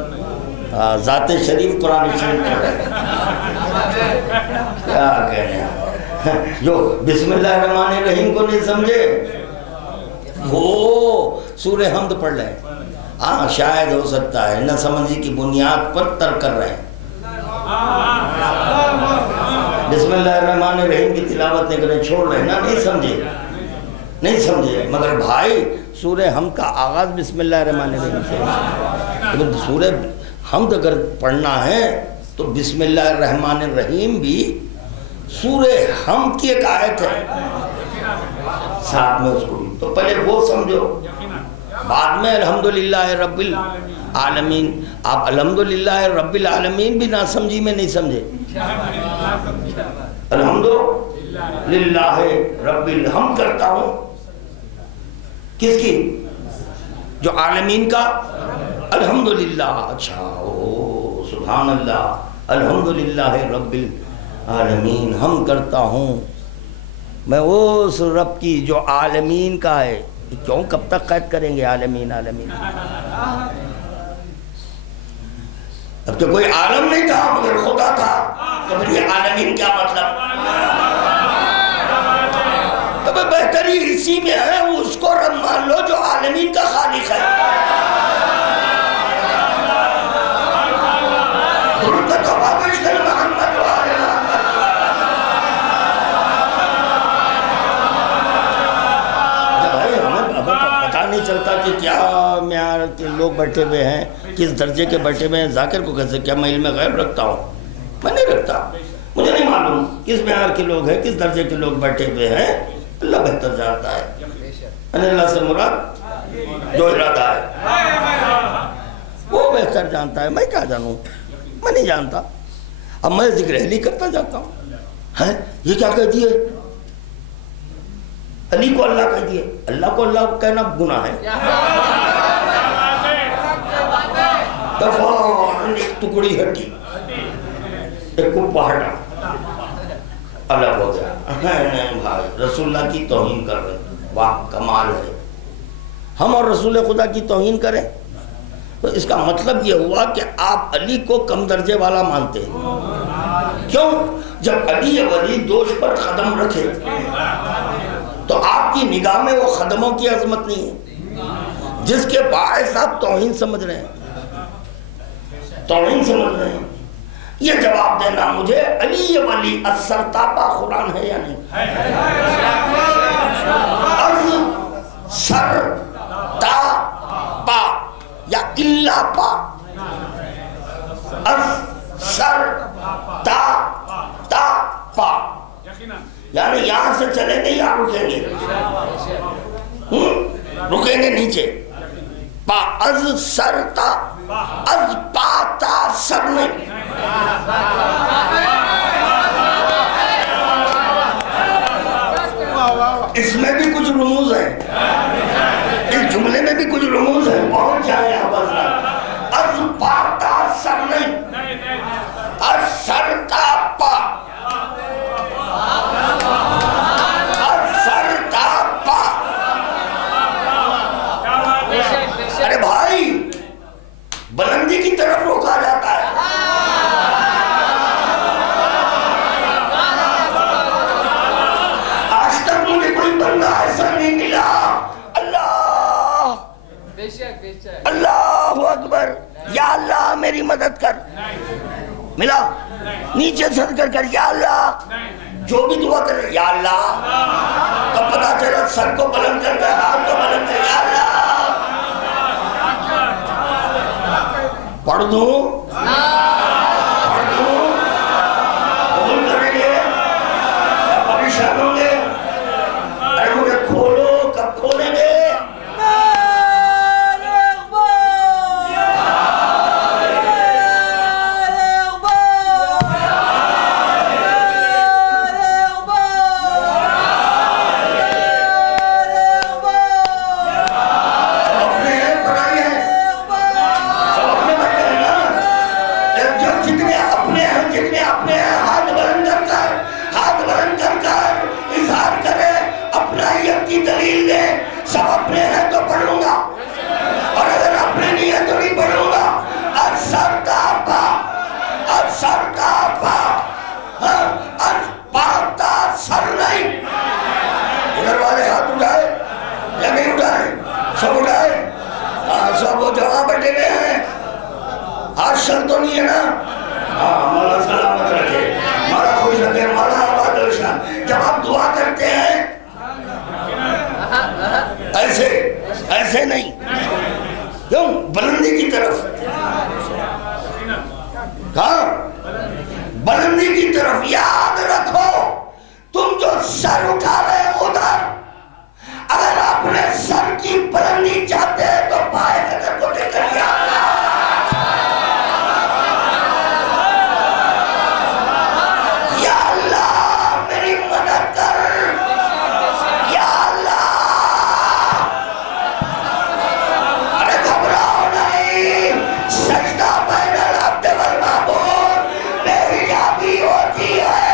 ذات شریف قرآن شریف پڑھ لیں کیا کہنے ہیں جو بسم اللہ الرحمن الرحیم کو نہیں سمجھے وہ سورہ حمد پڑھ لیں ہاں شاید ہو سکتا ہے نہ سمجھی کی بنیاد پر ترک کر رہے ہیں بسم اللہ الرحمن الرحیم کی تلاوت نہیں کریں چھوڑ رہے ہیں نا نہیں سمجھے مگر بھائی سورہ حمد کا آغاز بسم اللہ الرحمن الرحیم سے سورہ حمد اگر پڑھنا ہے تو بسم اللہ الرحمن الرحیم بھی سورہ حمد کی ایک آیت ہے ساتھ میں اس کو بھی تو پہلے وہ سمجھو بعد میں الحمدللہ رب العالمین آپ الحمدللہ رب العالمین بھی نہ سمجھی میں نہیں سمجھے الحمدللہ رب الحمد کرتا ہوں کس کی جو عالمین کا الحمدللہ اچھا سبحان اللہ الحمدللہ رب العالمین ہم کرتا ہوں میں اس رب کی جو عالمین کا ہے کیوں کب تک قید کریں گے عالمین اب تو کوئی عالم نہیں تھا مگر خدا تھا تو پھر یہ عالمین کیا مطلب تو بہتری اسی میں ہے اس کو رب مان لو جو عالمین کا خالق ہے درود کا تحفہ پیش کریں محمد کہ کیا معیار کے لوگ بیٹھے ہوئے ہیں، کس درجے کے بیٹھے ہوئے ہیں، ذاکر کو کیسے، کیا میں علم غیب رکھتا ہوں؟ میں نہیں رکھتا، مجھے نہیں معلوم کس معیار کے لوگ ہیں، کس درجے کے لوگ بیٹھے ہوئے ہیں، اللہ بہتر جانتا ہے۔ اللہ سے مراد جو ارادہ ہے وہ بہتر جانتا ہے، میں کیا جانوں، میں نہیں جانتا۔ اب میں ذکر اہلی کرتا جاتا ہوں، یہ کیا کہہ دیے، علی کو اللہ کہہ دیے، اللہ کو اللہ کہنا گناہ ہے۔ دفعہ ایک ٹکڑی ہٹی، ایک کپا ہٹا، الگ ہو گیا۔ نہیں بھائی، رسول اللہ کی توہین کر رہے، واہ کمال ہے۔ ہم اور رسول خدا کی توہین کریں تو اس کا مطلب یہ ہوا کہ آپ علی کو کم درجے والا مانتے ہیں۔ کیوں؟ جب علی ولی دوش پر قدم رکھے تو آپ کی نگاہ میں وہ قدموں کی عظمت نہیں ہے جس کے باعث آپ توہین سمجھ رہے ہیں، توہین سمجھ رہے ہیں۔ یہ جواب دینا مجھے، علی ولی السرتاپا قرآن ہے یا نہیں؟ از سر تا پا یا اللہ پا، از سر تا پا، یعنی یہاں سے چلیں گے یا رکیں گے؟ رکیں گے نیچے، پا از سر تا، از پا تا سر نہیں۔ اس میں بھی کچھ رموز ہیں، اس جملے میں بھی کچھ رموز ہیں، بہت جائے آواز رہا۔ از پا تا سر نہیں، از سر تا پا، از سر تا پا۔ ارے بھائی، بلندی کی طرف روکا جاتا ہے۔ آج تک مجھے کوئی بندہ ایسا نہیں ملا، اللہ اللہ اکبر، یا اللہ میری مدد کر، ملا؟ نیچے سر کر یا اللہ، جو بھی دعا کرے یا اللہ، تب پتا چلا سر کو بلند کر کے، ہاتھ کو بلند کر، یا اللہ پڑھ دوں، قبول کریں گے یا پریشان ہوں گے؟ ارے مجھے کھولو، کب کھولیں گے؟ شر تو نہیں ہے نا؟ مولا سلامت رکھے، مولا خوش رکھے، مولا آباد و شان۔ جب آپ دعا کرتے ہیں ایسے ایسے نہیں، کیوں؟ بلندی کی طرف، کہاں؟ بلندی کی طرف۔ یاد رکھو، تم جو سر اٹھا رہے ادھر، اگر آپ نے سر کی بلندی چاہتے ہیں تو پائے حضر کو لے کر یا اللہ، یا اللہ میری مدد کر، یا اللہ۔ ارے گھبراؤ نہیں، سجدہ بین العبد والمعبود بے حجابی ہوتی ہے۔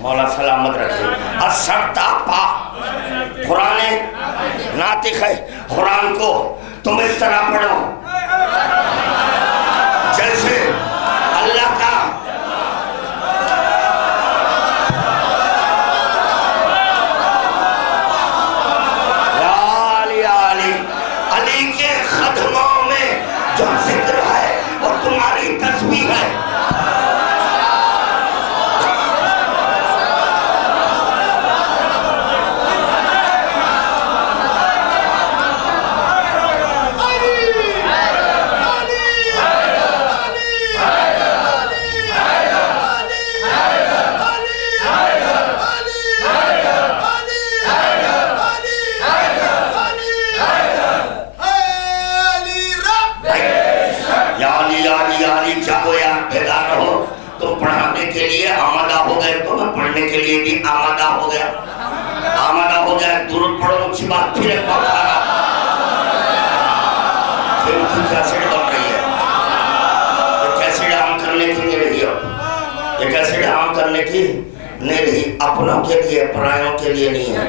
مولا سلامت رکھے. السرطاپا قرآن ناطق ہے. قرآن کو تم اس طرح پڑھو جیسے اللہ کا علی کے خدموں میں جو ذکر ہے وہ تمہاری تسبیح ہے. کے لیے آمادہ ہو گئے تو میں پڑھنے کے لیے بھی آمادہ ہو گیا. درود پڑھو اچھی بات. پھر ایک بات آ رہا پھر ان کی کیسٹ بن رہی ہے. یہ کیسٹ عام کرنے کی نہیں رہی ہو. یہ کیسٹ عام کرنے کی نہیں رہی. اپنوں کے لیے پرایوں کے لیے نہیں ہے.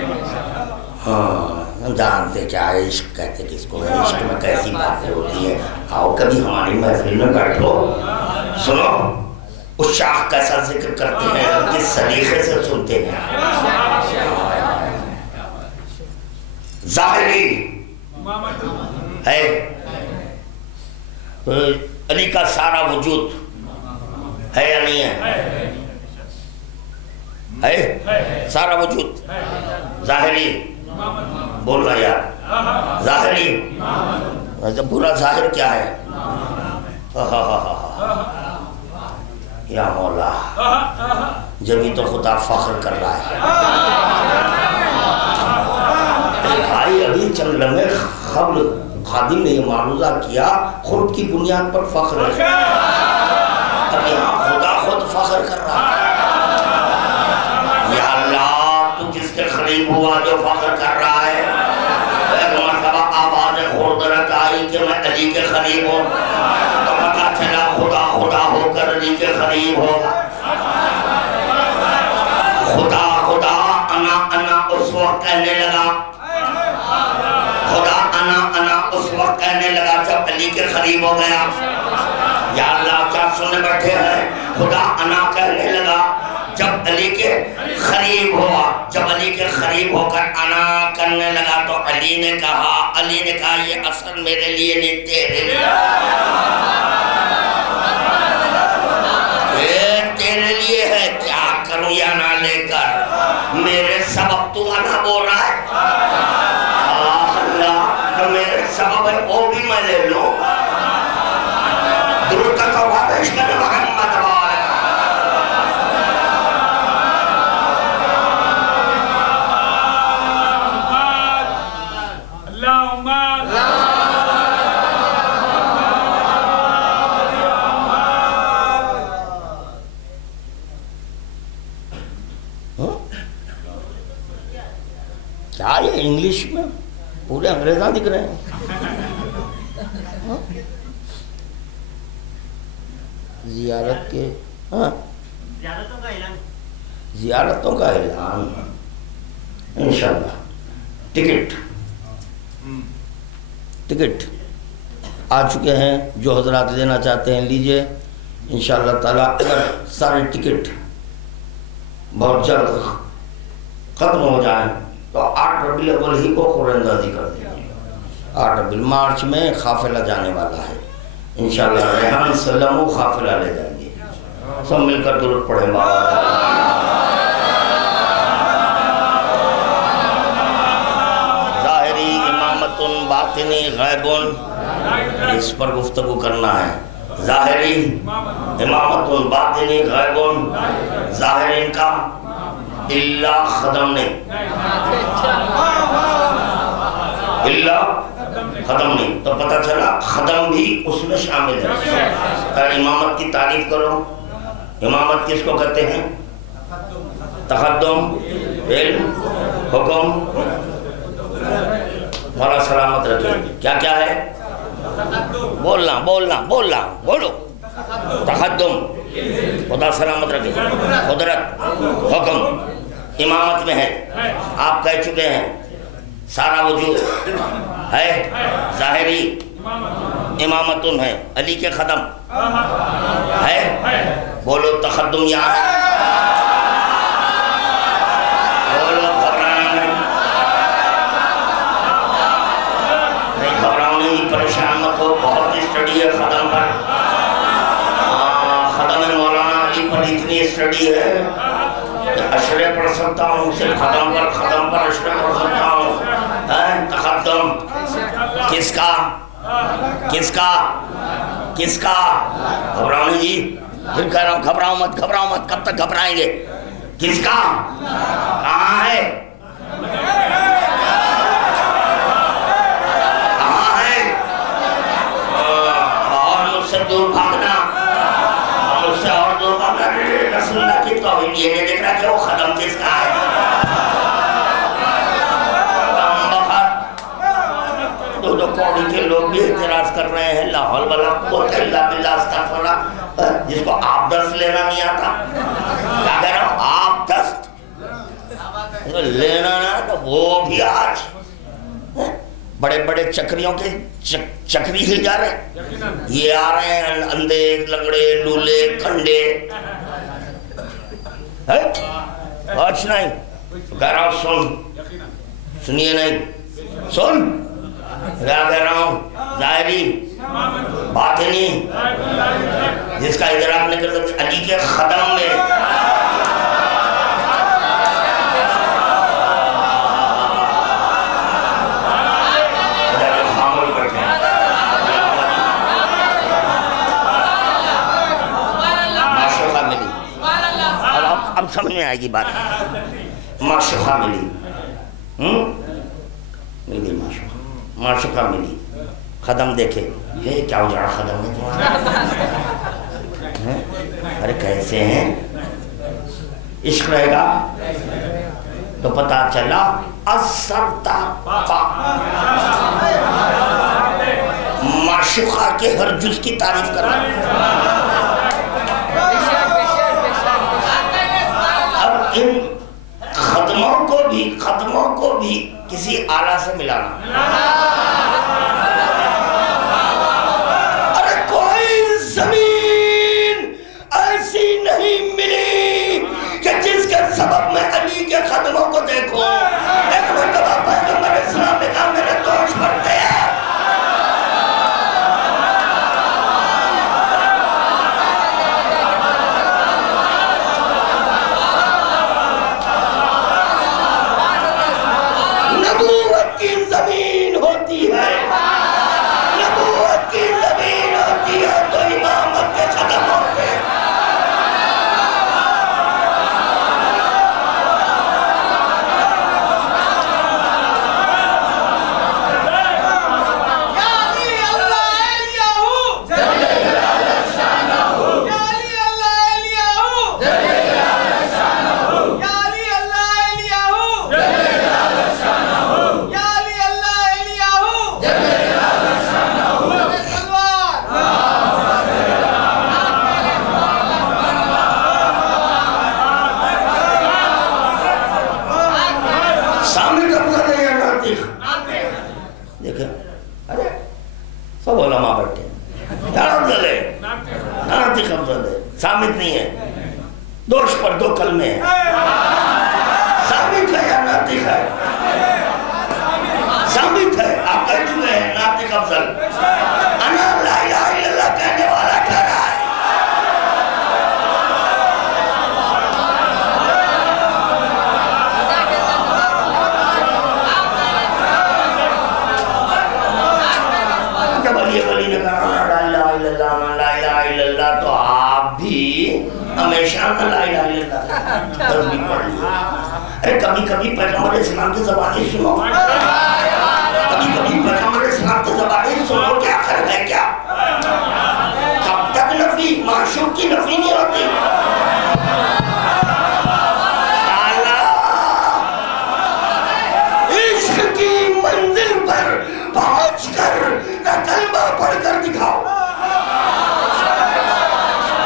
ہاں جانتے کیا عشق کہتے کس کو. عشق میں کیسی باتیں ہوتی ہیں. آؤ کبھی ہماری محفل میں بیٹھو سنو اس شاخ کیسا ذکر کرتے ہیں کس سلیقے سے سنتے ہیں. ظاہری ہے علی کا سارا وجود ہے یا نہیں ہے؟ ہے سارا وجود ظاہری. بولنا یار ظاہری. پورا ظاہر کیا ہے؟ یا مولا جبھی تو خدا فخر کر رہا ہے. بھائی ابھی چند لمحے قبل خادم نے یہ معروضہ کیا خود کی بنیاد پر فخر ہے. اب یہاں خدا خود فخر کر رہا ہے. یا اللہ تو کس کے قریب ہوا جو فخر کر رہا ہے؟ ایک مرتبہ آواز خوردرت آئی کہ میں علی کے قریب ہوں تو پتا چلا خدا خدا ہو کر علی کے قریب ہوگا. خدا خدا انا انا اس وقت کہنے لگا. خدا انا انا اس وقت کہنے لگا جب علی کے قریب ہو گیا. یا اللہ کیا سننے بیٹھے ہیں. خدا انا کہنے لگا جب علی کے قریب ہوا. جب علی کے قریب ہو کر انا کرنے لگا تو علی نے کہا یہ اثر میرے لیے نہیں تیرے لیے. تیرے لیے ہے. کیا کروں یا نہ لے کر میرے سبب تو انا بول رہا ہے. اللہ جو میرے سبب ہے وہ بھی میں لے لوں. درود کا توبہ پیش کرنے محمد وال. کیا یہ انگلش میں پورے انگریزاں دکھ رہے ہیں. زیارت کے زیارتوں کا اعلان انشاءاللہ. ٹکٹ آ چکے ہیں. جو حضرات لینا چاہتے ہیں لیجئے انشاءاللہ تعالیٰ. اگر سارے ٹکٹ بہت جلد ختم ہو جائیں تو 8 ربیع الاول ہی کو قراندازی کر دیں گے. 8 ربیع مارچ میں قافلہ جانے والا ہے انشاءاللہ. ریحان سلمو قافلہ لے جائیں گے. سب مل کر درود پڑھیں. ظاہری امامت باطنی غیب. اس پر گفتگو کرنا ہے. ظاہری امامت باطنی غیب. ظاہرین کا اللہ خدم نہیں. تو پتہ چلا خدم بھی اس میں شامل ہے. امامت کی تعریف کرو. امامت کس کو کہتے ہیں؟ تقدم علم حکم. مولا سلامت رکھیں. کیا ہے؟ بولو. تقدم خدا سلامت رکھے، قدرت، حکم، امامت میں ہے، آپ کہہ چکے ہیں سارا وجود ہے ظاہری امامتن ہے، علی کے قدم ہے، بولو تقدم یہاں ہے، بولو گھبرانا نہیں گھبراؤ نہیں، پریشان مت ہو، بہت اسٹڈی ہے قدم پر، قدم مولانا علی پر اتنی اسٹڈی ہے اشرے پڑھ سکتا ہوں، صرف قدم پر اشرے پڑھ سکتا ہوں۔ تقدم کس کا کس کا کس کا؟ گھبراؤ نہیں جی، پھر کہہ رہا ہوں گھبراؤ مت، کب تک گھبرائیں گے؟ کس کا؟ کہاں ہے؟ کہاں ہے؟ اور مجھ سے دور بھاگنا، مجھ سے اور دور بھاگنا، رسول اللہ کی توہین یہ نہیں دیکھ رہا کہ وہ قدم کس کا ہے؟ دو قومی کے لوگ بھی اعتراض کر رہے ہیں، لا حول ولا قوت الا باللہ، استغفر اللہ، جس کو آپ دست لینا نہیں آتا، کیا کہہ رہا ہوں، آپ دست لینا نہ تو وہ بھی آج بڑے بڑے چکریوں کے چکری ہل جا رہے ہیں، یہ آ رہے ہیں اندھے لنگڑے لولے کھنڈے، آج نہیں کہہ رہا ہوں، سنیے نہیں، سن کیا کہہ رہا ہوں، ظاہری باطنی جس کا ادراک نہیں کر سکتے، علی کے قدم میں معشوقہ ملی، اب سمجھ میں آئے گی بات، معشوقہ ملی، مل گئی معشوقہ ملی، قدم دیکھے، کیا اجاڑا قدم ہے تمہارا، ارے کیسے ہیں، عشق رہے گا تو پتا چلا اثر تا معشوقہ کے ہر جز کی تعریف کرنا، اب ان قدموں کو بھی کسی آلہ سے ملانا، ارے کوئی زمین ایسی نہیں ملی کہ جس کے سبب میں علی کے قدموں کو دیکھوں، ایک مرتبہ پیغمبر اسلام نے کہا میرے دوش پڑتے ہیں، نبوت کی زمین ہوتی ہے، نبوت کی زمین ہوتی ہے تو امامت کے قدم ہوتے ہیں، دیکھیں ارے سب علماء بیٹھے ہیں، کیا افضل ہے، ناطق افضل ہے، ثابت نہیں ہے، دوش پر دو کلمے ہیں، ثابت ہے یا ناطق ہے، ثابت ہے، آپ کہہ چکے ہیں ناطق افضل، انا لا الہ الا اللہ کہنے والا کہہ رہا ہے، ولی نے کہا لا الہ الا اللہ تو آپ بھی ہمیشہ لا الہ الا اللہ تصویر پڑھ لیا، ارے کبھی کبھی پیغمبر اسلام کی زبانیں سنو، کبھی کبھی پیغمبر اسلام کی زبانیں سنو، کیا کر گئے کیا، کب تک نفی معشوق کی نفی نہیں ہوتی، عشق کی منزل پر پہنچ کر کلمہ پڑھ کر دکھاؤ،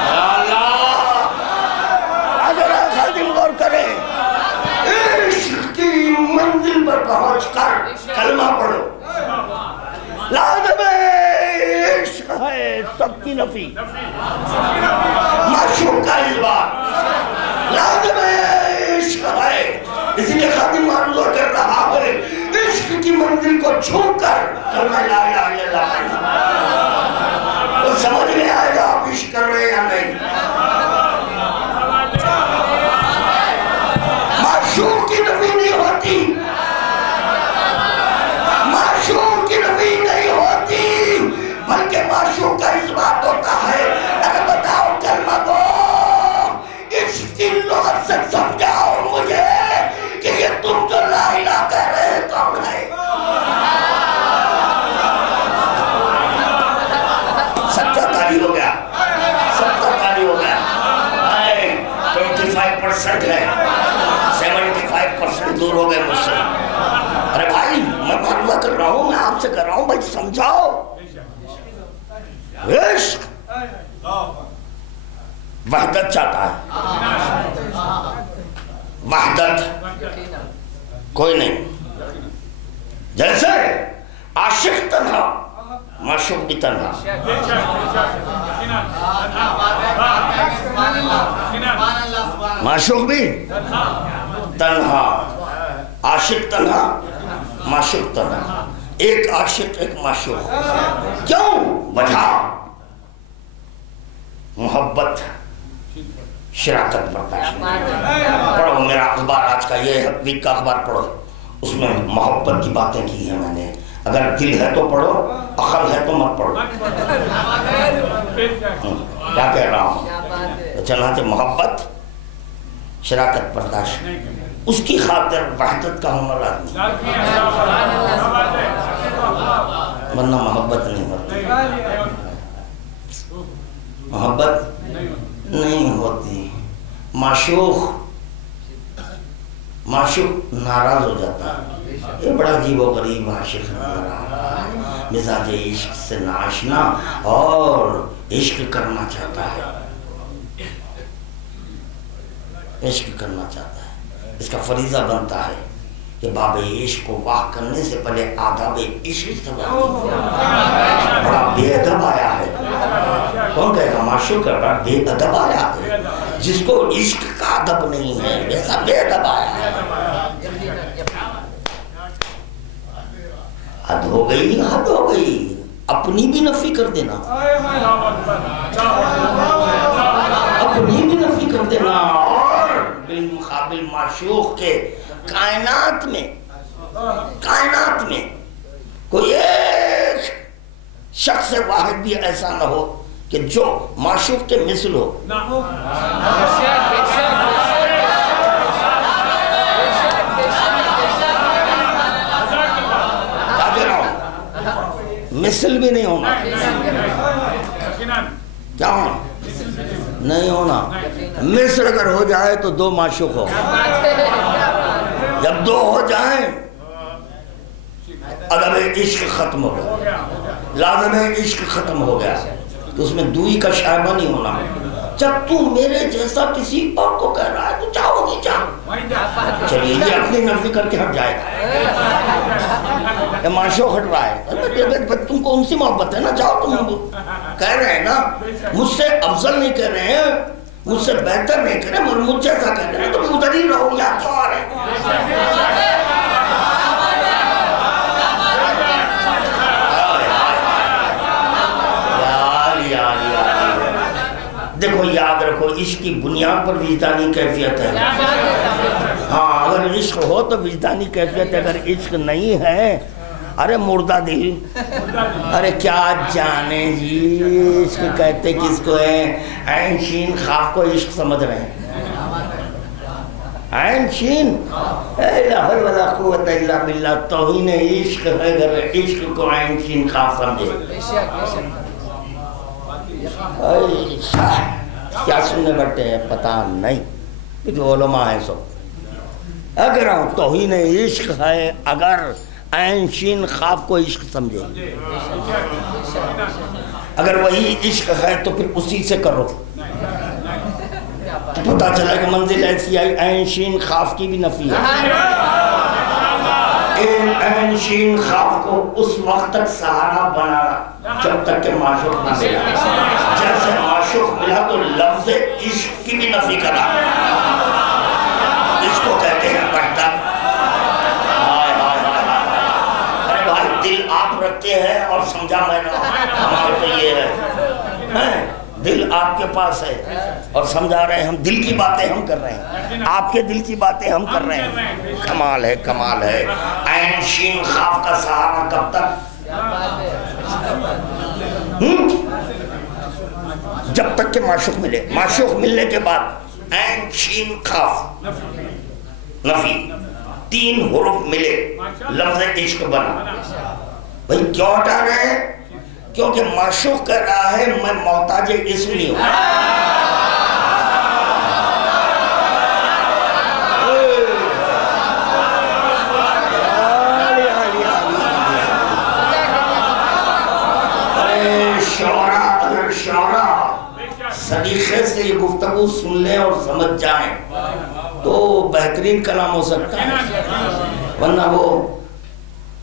اللہ اسی لیے خادم معروضہ کر رہا ہے عشق کی منزل کو چھو کر کلمہ لا الہ الا اللہ پڑھنا۔ تو سمجھ میں آئے گا آپ عشق کر رہے ہیں یا نہیں؟ معشوق کی نفی نہیں ہوتی، معشوق کی نفی نہیں ہوتی، بلکہ معشوق کا اثبات ہوتا ہے۔ اگر بتاؤ کلمہ کو عشق کی لغت سے سمجھاؤ مجھے کہ یہ تم جو لا الہ کہہ رہے ہیں کون ہے؟ سچا تالی ہو گیا، سچا تالی ہو گیا۔ 25% ہے، 75% دور ہو گئے مجھ سے۔ ارے بھائی میں معلومہ کر رہا ہوں، میں آپ سے کر رہا ہوں، بھائی سمجھاؤ۔ عشق وحدت چاہتا ہے، وحدت کوئی نہیں۔ جیسے عاشق تنہا، معشوق بھی تنہا۔ معشوق بھی تنہا، عاشق تنہا، معشوق تنہا۔ ایک عاشق ایک معشوق، کیوں؟ وجہ محبت شراکت برداشت۔ پڑھو میرا اخبار آج کا، یہ ویک کا اخبار پڑھو، اس میں محبت کی باتیں کی ہیں میں نے۔ اگر دل ہے تو پڑھو، عقل ہے تو مت پڑھو۔ کیا کہہ رہا ہوں؟ چنانچہ محبت شراکت برداشت، اس کی خاطر وحدت کا ہونا لازمی، ورنہ محبت نہیں ہوتی، محبت نہیں ہوتی۔ معشوق ناراض ہو جاتا ہے، یہ بڑا عجیب و غریب عاشق نظر آ رہا ہے، مزاج عشق سے ناشنا اور عشق کرنا چاہتا ہے، عشق کرنا چاہتا ہے۔ اس کا فریضہ بنتا ہے کہ باب عشق کو واہ کرنے سے پہلے آداب عشق سمجھا۔ بڑا بے ادب آیا ہے، کون کہے گا؟ معشوق کا بڑا بے ادب آیا ہے، جس کو عشق کا ادب نہیں ہے ویسا بے ادب آیا ہے۔ حد ہو گئی، حد ہو گئی، اپنی بھی نفی کر دینا، اپنی بھی نفی کر دینا، اور بالمقابل معشوق کے کائنات میں کوئی ایک شخص واحد بھی ایسا نہ ہو کہ جو معشوق کے مثل ہو۔ مثل بھی نہیں ہونا، کیا ہونا؟ نہیں ہونا۔ مثل اگر ہو جائے تو دو معشوق ہو، جب دو ہو جائیں ادب عشق ختم ہو گیا، لازم عشق ختم ہو گیا، تو اس میں دوئی کا شائبہ نہیں ہونا۔ جب تو میرے جیسا کسی اور کو کہہ رہا ہے تو چاہو گی چاہو، چلیے یہ اپنی نفی کر کے ہٹ جائے گا، یہ معشوق ہٹ رہا ہے، تم کو ان سے محبت ہے نا، جاؤ تم کہہ رہے ہیں نا، مجھ سے افضل نہیں کہہ رہے ہیں، مجھ سے بہتر نہیں کہہ رہے ہیں، مجھ جیسا کہہ رہے ہیں، تو ادھر ہی رہو یا کیوں آ رہے ہیں؟ دیکھو یاد رکھو، عشق کی بنیاد پر وجدانی کیفیت ہے۔ ہاں اگر عشق ہو تو وجدانی کیفیت ہے، اگر عشق نہیں ہے ارے مردہ دل، ارے کیا جانے جی عشق کہتے کس کو ہے؟ عین شین خاف کو عشق سمجھ رہے ہیں، عین شین لا حول ولا قوت الا باللہ، توہین عشق ہے اگر عشق کو عین شین خاف سمجھے۔ کیا سننے بیٹھے ہیں پتہ نہیں، جو علماء ہیں سب اگر توہین عشق ہے اگر عین شین خاف کو عشق سمجھے، اگر وہی عشق ہے تو پھر اسی سے کرو، پتہ چلا کہ منزل ایسی آئی عین شین خاف کی بھی نفی ہے۔ عین شین خاف کو اس وقت تک سہارا بنانا جب تک کہ معشوق نہ ملا، جیسے معشوق ملا تو لفظ عشق کی بھی نفی کرا، اس کو کہتے ہیں وحدت۔ کیا میں نہ ہوں. کمال تو یہ ہے دل آپ کے پاس ہے اور سمجھا رہے ہیں ہم دل کی باتیں ہم کر رہے ہیں, آپ کے دل کی باتیں ہم کر رہے ہیں. کمال ہے, کمال ہے. عین شین خاف کا سہارا کب تک؟ جب تک کہ معشوق ملے. معشوق ملنے کے بعد عین شین خاف نفی 3 حروف ملے, لفظ عشق بنا. بھئی کیوں ہٹا رہے ہیں؟ کیونکہ معشوق کہہ رہا ہے میں محتاج اسم نہیں ہوں. سلیقے سے یہ گفتگو سن لیں اور سمجھ جائیں تو بہترین کلام ہو سکتا ہے. ورنہ وہ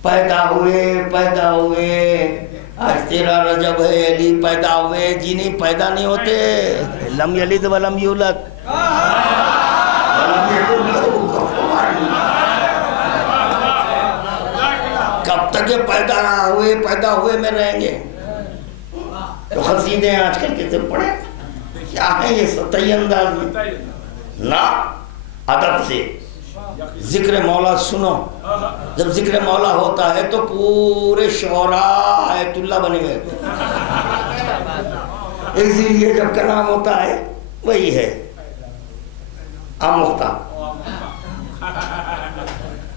پیدا ہوئے آج تیرا رجب ہے علی پیدا ہوئے, جی نہیں پیدا نہیں ہوتے. لم یلد ولم یولد. کب تک یہ پیدا ہوئے میں رہیں گے؟ تو قصیدے ہیں آج کل کتنے پڑھے کیا ہے یہ سطحی انداز میں نا ادب سے ذکر مولا سنو. جب ذکر مولا ہوتا ہے تو پورے شعراء آیت اللہ بنے ہوئے. اسی لیے جب کلام ہوتا ہے وہی ہے آموختہ.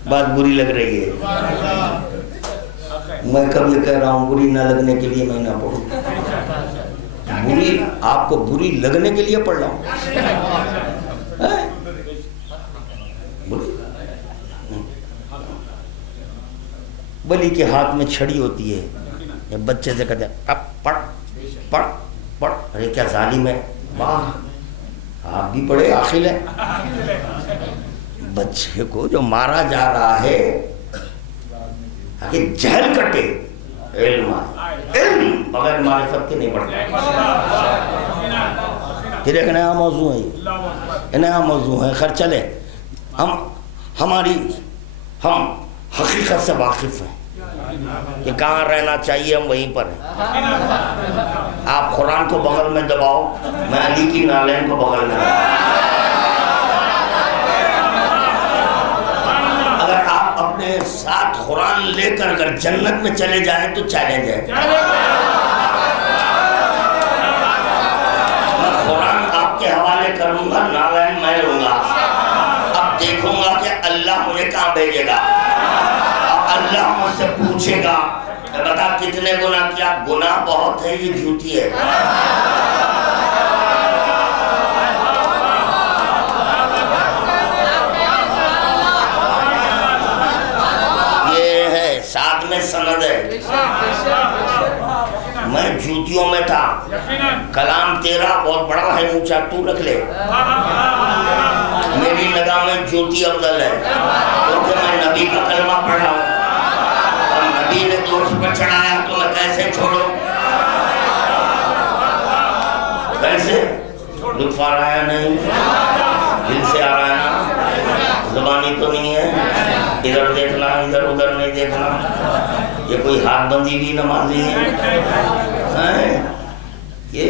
بات بری لگ رہی ہے, میں کب یہ کہہ رہا ہوں بری نہ لگنے کے لیے میں نہ پڑھوں. بری آپ کو بری لگنے کے لیے پڑھ رہا ہوں. بلی کے ہاتھ میں چھڑی ہوتی ہے, بچے سے کہتے ہیں اب پڑھ پڑھ پڑھ. ارے کیا ظالم ہے, واہ آپ بھی پڑھے عاقل ہے. بچے کو جو مارا جا رہا ہے کہ جہل کٹے علم بغیر معرفت کے نہیں پڑھتا. پھر ایک نیا موضوع ہے, یہ نیا موضوع ہے. خیر چلے, ہم حقیقت سے واقف ہیں کہ کہاں رہنا چاہیے, ہم وہیں پر ہیں. آپ قرآن کو بغل میں دباؤ, میں علی کی نالین کو بغل میں دباؤ. اگر آپ اپنے ساتھ قرآن لے کر اگر جنت میں چلے جائیں تو چیلنج ہے. میں قرآن آپ کے حوالے کروں گا, نالین میں لوں گا. اب دیکھوں گا کہ اللہ مجھے کہاں بھیجے گا. اللہ مجھ سے پوچھے گا بتا کتنے گناہ کیا. گناہ بہت ہے, یہ جھوٹی ہے. یہ ہے ساتھ میں سند ہے. میں جھوٹیوں میں تھا, کلام تیرا بہت بڑا ہے, اونچا تو رکھ لے. میری نگاہ میں جھوٹی افضل ہے کیونکہ میں نبی کا کلمہ پڑھا ہوں. نبی نے دوست پر چڑھایا تو میں کیسے چھوڑوں؟ کیسے؟ لطف آ رہا ہے نہیں, دل سے آ رہا ہے نا, زبانی تو نہیں ہے. ادھر دیکھنا ادھر ادھر نہیں دیکھنا. یہ کوئی ہاتھ بندی بھی نماز نہیں ہے. یہ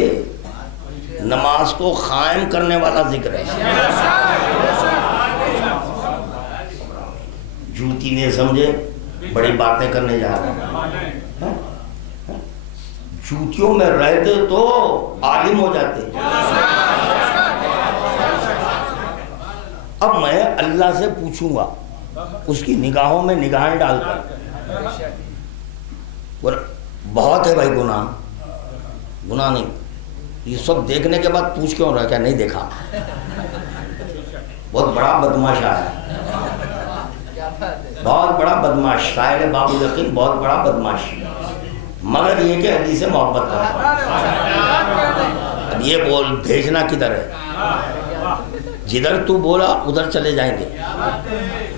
نماز کو قائم کرنے والا ذکر ہے. جھوٹی نہیں سمجھے, بڑی باتیں کرنے جا رہے ہیں. جھوٹیوں میں رہتے تو عالم ہو جاتے. اب میں اللہ سے پوچھوں گا, اس کی نگاہوں میں نگاہیں ڈال کر. بہت ہے بھائی گناہ نہیں. یہ سب دیکھنے کے بعد پوچھ کیوں رہا, کیا نہیں دیکھا؟ بہت بڑا بدماش آیا, بہت بڑا بدماش. شاعر باب الیقین بہت بڑا بدماش, مگر یہ کہ علی سے محبت کرتا. اب یہ بول بھیجنا کدھر ہے؟ جدھر تو بولا ادھر چلے جائیں گے.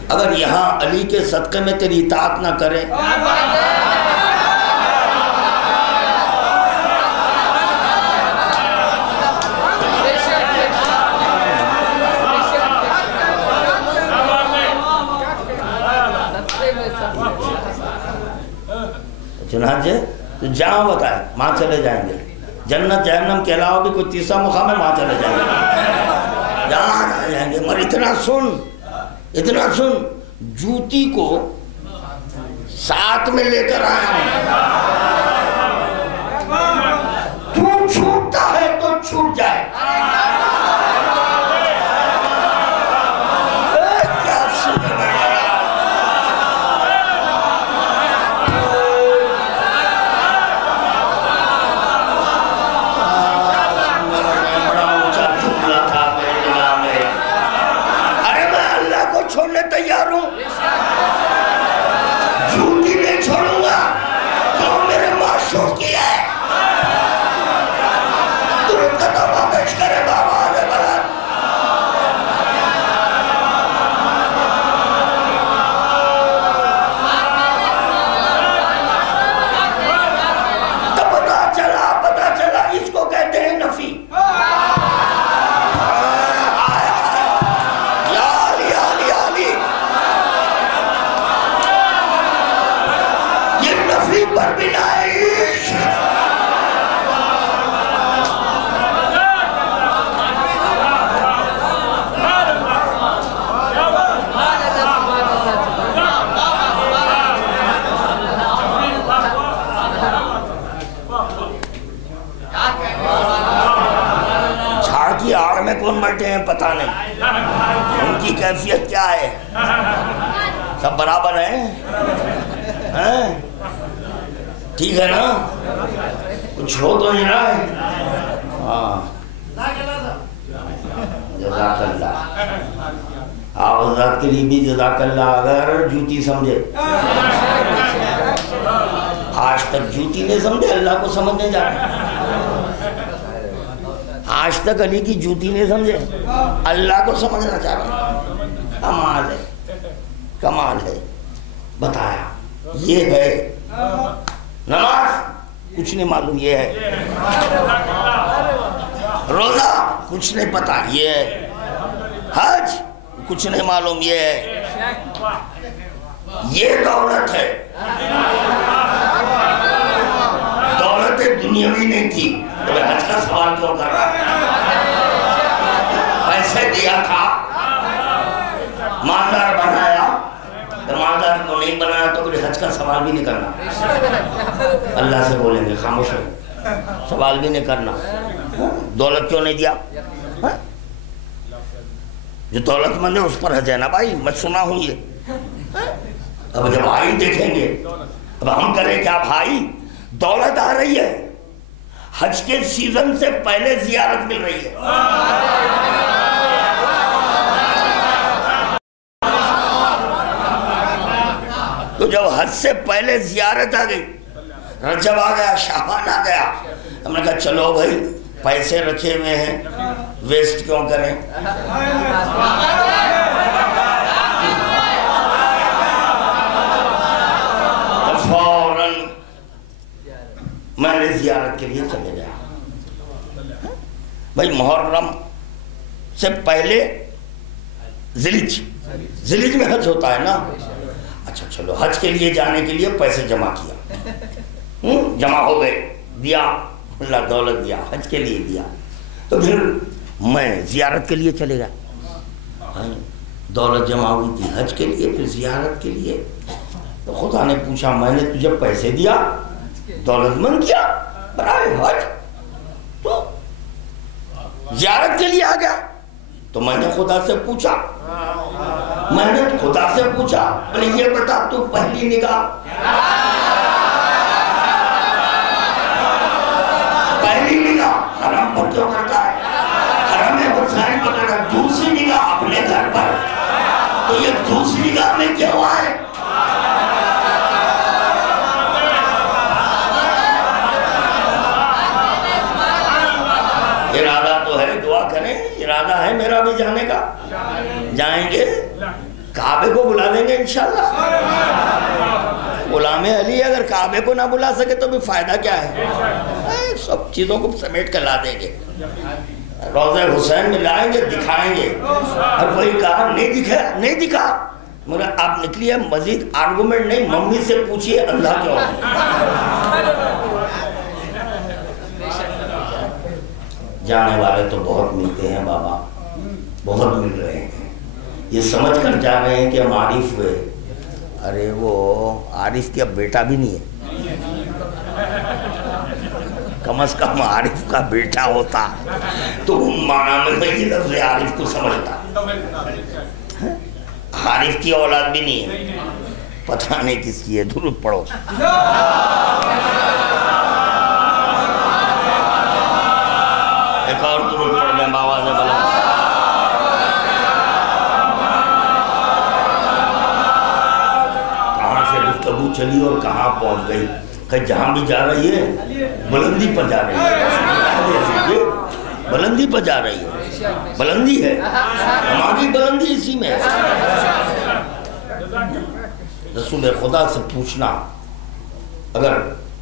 اگر یہاں علی کے صدقے میں تیری اطاعت نہ کرے چنانچہ تو جہاں بتائے وہاں چلے جائیں گے، جنت جہنم کے علاوہ بھی کوئی تیسرا مقام ہے وہاں چلے جائیں گے، جہاں جائیں گے۔ مگر اتنا سن، جوتی کو ساتھ میں لے کر آیا ہوں، تو چھوٹتا ہے تو چھوٹ جائے۔ تیار ہوں، جھوٹی نہیں چھوڑوں گا، جو میرے معشوق کی ہے۔ درود کا توبہ پیش کرے بابا آدھے بلد۔ تو پتا چلا اس کو کہتے ہیں نفی۔ پر بنا عشق جھاڑ کی آڑ میں کون بیٹھے ہیں پتہ نہیں، ان کی کیفیت کیا ہے؟ سب برابر ہیں؟ ٹھیک ہے نا؟ کچھ ہو تو نہیں رہا ہے؟ ہاں جزاک اللہ، آپ حضرات کے لیے بھی جزاک اللہ۔ اگر جوتی سمجھے، آج تک جوتی نہیں سمجھے، اللہ کو سمجھنے جا رہے ہیں۔ آج تک علی کی جوتی نہیں سمجھے، اللہ کو سمجھنا چاہ رہے ہیں۔ کمال ہے، کمال ہے۔ بتایا یہ ہے نماز، کچھ نہیں معلوم یہ ہے، روزہ کچھ نہیں پتا یہ ہے، حج کچھ نہیں معلوم یہ ہے، یہ دولت ہے، دولت دنیاوی نہیں تھی۔ تو حج کا سوال کیوں کر رہا ہے؟ پیسے دیا تھا، مالدار بنایا، مالدار کو نہیں بنایا تو پھر حج کا سوال بھی نہیں کرنا۔ اللہ سے بولیں گے خاموش ہو، سوال بھی نہیں کرنا۔ دولت کیوں نہیں دیا؟ جو دولت مند ہے اس پر حج ہے نا بھائی، میں سنا ہوں یہ۔ اب جب بھائی دیکھیں گے، اب ہم کریں کیا بھائی؟ دولت آ رہی ہے، حج کے سیزن سے پہلے زیارت مل رہی ہے۔ تو جب حج سے پہلے زیارت آ گئی، رجب آ گیا، شعبان آ گیا، ہم نے کہا چلو بھائی پیسے رکھے ہوئے ہیں، ویسٹ کیوں کریں؟ تو فوراً میں نے زیارت کے لیے چلے گیا۔ بھائی محرم سے پہلے ذیلحج میں حج ہوتا ہے نا۔ اچھا چلو حج کے لیے جانے کے لیے پیسے جمع کیا، جمع ہو گئے، دیا، اللہ دولت دیا، حج کے لیے دیا۔ تو پھر میں زیارت کے لیے چلے گا، دولت جمع ہوئی تھی حج کے لیے، پھر زیارت کے لیے۔ تو خدا نے پوچھا میں نے تجھے پیسے دیا، دولت مند کیا برائے حج، تو زیارت کے لیے آ گیا۔ تو میں نے خدا سے پوچھا، بولے یہ بتا تو پہلی نگاہ حرم پر کیوں کرتا ہے؟ حرم حسین پر کرتا ہے، دوسری نگاہ اپنے گھر پر، تو یہ دوسری نگاہ میں کیا ہوا ہے؟ ارادہ تو ہے، دعا کریں، ارادہ ہے میرا بھی جانے کا، جائیں گے، کعبے کو بلا دیں گے انشاءاللہ۔ غلام علی اگر کعبے کو نہ بلا سکے تو بھی فائدہ کیا ہے؟ سب چیزوں کو سمیٹ کر لا دیں گے، روضہ حسین میں لائیں گے، دکھائیں گے۔ اور کوئی کہا نہیں دکھا، مگر آپ نکلیے، مزید آرگومنٹ نہیں، ممی سے پوچھئے اللہ کیوں ہے؟ جانے والے تو بہت ملتے ہیں بابا، بہت مل رہے ہیں، یہ سمجھ کر جا رہے ہیں کہ ہم عارف ہوئے. ارے وہ عارف کی اب بیٹا بھی نہیں ہے. کم از کم عارف کا بیٹا ہوتا تو ان معنی میں یہ لفظ عارف کو سمجھتا. عارف کی اولاد بھی نہیں ہے، پتہ نہیں کس کی ہے. درود پڑھو. ایک اور درود پڑھ لیں بابا سے بلا. کہاں سے گفتگو چلی اور کہاں پہنچ گئی؟ کہ جہاں بھی جا رہی ہے بلندی پر جا رہی ہے، بلندی پر جا رہی ہے. بلندی ہے، ہماری بلندی اسی میں ہے. رسول خدا سے پوچھنا، اگر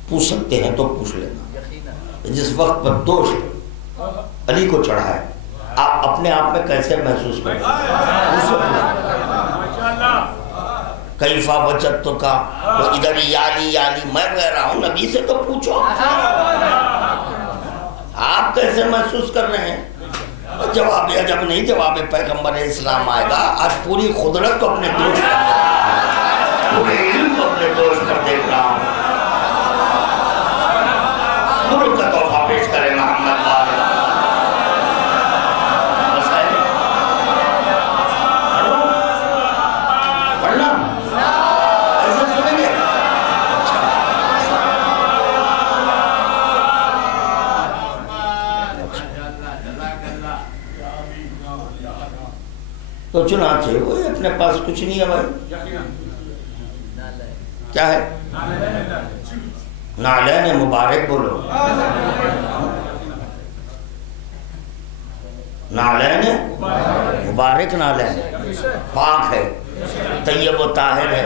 پوچھ سکتے ہیں تو پوچھ لینا. جس وقت پر دوش علی کو چڑھا ہے، آپ اپنے آپ میں کیسے محسوس کرتے ہیں؟ کیفا وجد تو کا وہ ادھر یالی میں کہہ رہا ہوں، نبی سے تو پوچھو آپ کیسے محسوس کر رہے ہیں. جواب عجب نہیں، جواب پیغمبر اسلام آئے گا. آج پوری قدرت کو اپنے دوست، پورے علم کو اپنے دوست پر دیکھ رہا ہوں. درود کا تحفہ پیش کرے محمد تو چنانچہ وہ اپنے پاس کچھ نہیں ہے بھائی. کیا ہے؟ نعلین مبارک بولو. نعلین مبارک، نعلین پاک ہے، طیب و طاہر ہے،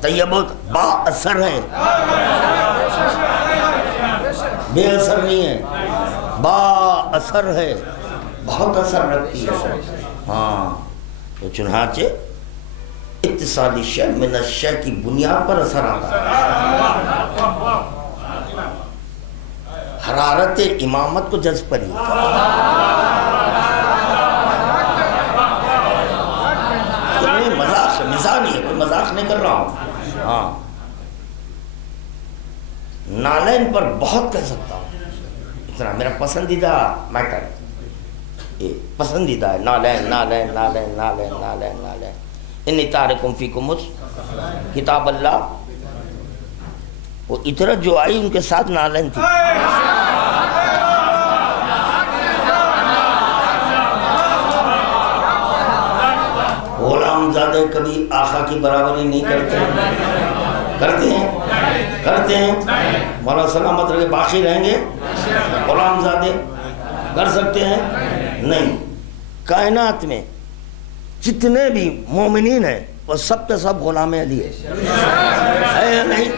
طیب و با اثر ہے، بے اثر نہیں ہے، با اثر ہے، بہت اثر رکھتی ہے. ہاں تو چنانچہ اتصالی شے من الشے کی بنیاد پر اثر آتا ہے. حرارت امامت کو جذب کری. مزاح نہیں ہے، کوئی مذاق نہیں کر رہا ہوں. ہاں نالین پر بہت کہہ سکتا ہوں. اتنا میرا پسندیدہ میٹر، پسندیدہ ہے نالین نالین نالین نالین نالین نالین. انی تارکم فیکم کتاب اللہ. وہ اطرت جو آئی ان کے ساتھ نالین تھی. غلام زادے کبھی آقا کی برابری نہیں کرتے. کرتے ہیں؟ کرتے ہیں. مولا سلامت رہے باقی رہیں گے. غلام زادے کر سکتے ہیں؟ نہیں. کائنات میں جتنے بھی مومنین ہیں وہ سب کے سب غلام علی ہے یا نہیں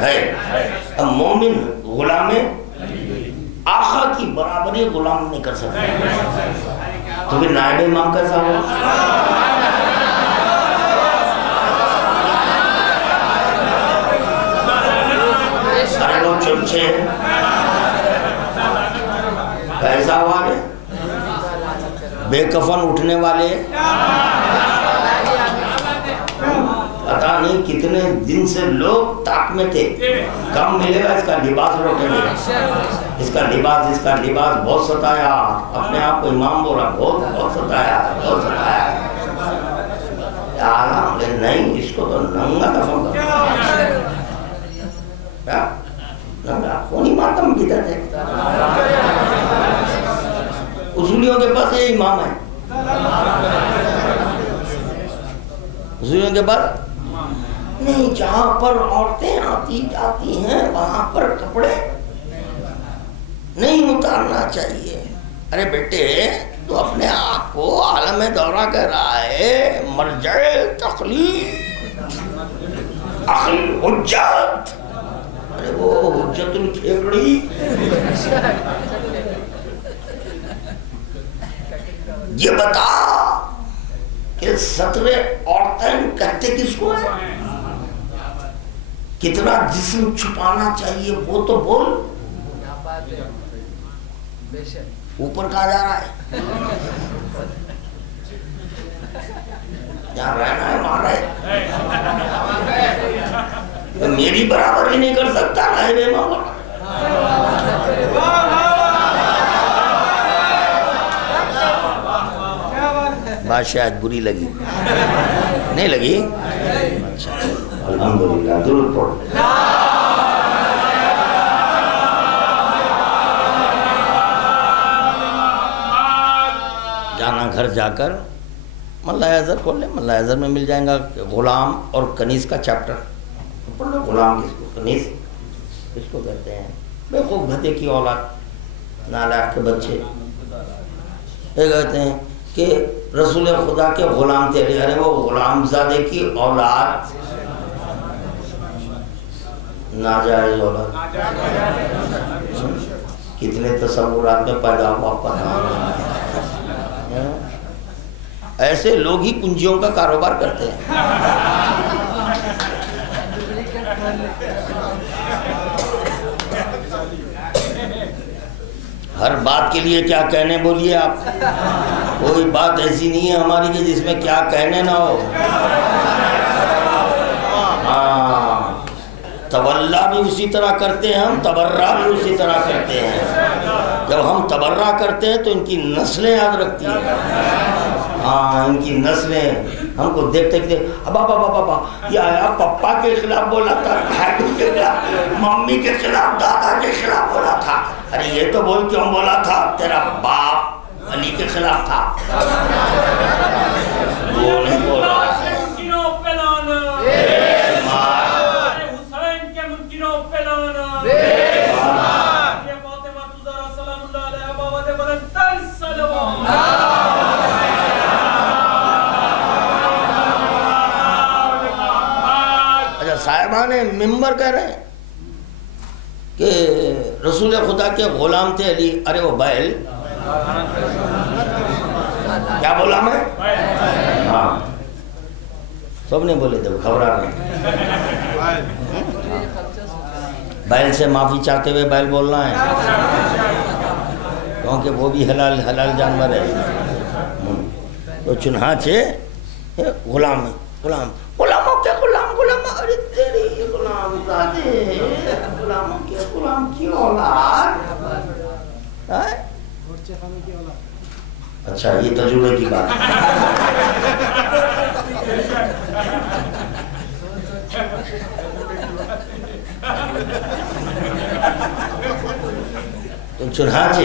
ہے؟ اب مومن غلام آقا کی برابری غلام نہیں کر سکتے. تو پھر نائب امام کیسا ہو؟ سارے لوگ چمچے کیسا ہوا رہے؟ بے کفن اٹھنے والے، پتہ نہیں کتنے دن سے لوگ تاک میں تھے. کم ملے گا، اس کا لباس روٹے گا، اس کا لباس بہت ستایا. اپنے آپ کو امام بولا، بہت ستایا، بہت ستایا. نہیں، اس کو تو ننگا کفن کیا ننگا خونی ماتم کدھر ہے؟ اصولیوں کے پاس یہ امام ہے. اصولیوں کے پاس نہیں. جہاں پر عورتیں آتی جاتی ہیں وہاں پر کپڑے نہیں اتارنا چاہیے. ارے بیٹے تو اپنے آپ کو عالم دورہ کہہ رہا ہے، مرجع تقلید عقل حجت. ارے وہ حجت الکھیکڑی. یہ بتا کہ سطر عورتیں کہتے کس کو ہے؟ کتنا جسم چھپانا چاہیے وہ تو بول. اوپر کہاں جا رہا ہے؟ جہاں رہنا ہے وہاں رہے. میری برابر ہی نہیں کر سکتا رہے مولا. بات شاید بری لگی نہیں لگی؟ الحمدللہ. درود پڑھو. جانا گھر جا کر ملا اظہر کھول لیں. ملا اظہر میں مل جائیں گا غلام اور کنیز کا چیپٹر پڑھ لو. غلام کس کو، کنیز کس کو کہتے ہیں؟ بے خوب گدھے کی اولاد، نالائق کے بچے. یہ کہتے ہیں کہ رسول خدا کے غلام تھے. ارے وہ غلام زادے کی اولاد ناجائز اولاد. کتنے تصورات میں پیدا ہوا پتا. ایسے لوگ ہی کنجیوں کا کاروبار کرتے ہیں. ہر بات کے لیے کیا کہنے بولیے آپ. کوئی بات ایسی نہیں ہے ہماری کہ جس میں کیا کہنے نہ ہو. ہاں، تولا بھی اسی طرح کرتے ہیں ہم، تبرہ بھی اسی طرح کرتے ہیں. جب ہم تبرہ کرتے ہیں تو ان کی نسلیں یاد رکھتی ہیں. ہاں، ان کی نسلیں ہم کو دیکھتے کہ ابا یہ آیا پپا کے خلاف بولا تھا، ڈیڈی کے خلاف، ممی کے خلاف، دادا کے خلاف بولا تھا. ارے یہ تو بول کیوں بولا تھا؟ تیرا باپ علی کے خلاف تھا. وہ نہیں بولا. صاحبان ممبر کہہ رہے ہیں کہ رسول خدا کے غلام تھے علی. ارے وہ بیل کیا بولا میں؟ ہاں، سب نے بولے تھے، گھبرا رہے. بیل سے معافی چاہتے ہوئے بیل بولنا ہے کیونکہ وہ بھی حلال جانور ہے. تو چنانچہ غلام غلاموں کے غلام ارے تیری غلام زادے، غلاموں کے غلام کی اولاد. اچھا، یہ تجربے کی بات ہے. تو چنانچہ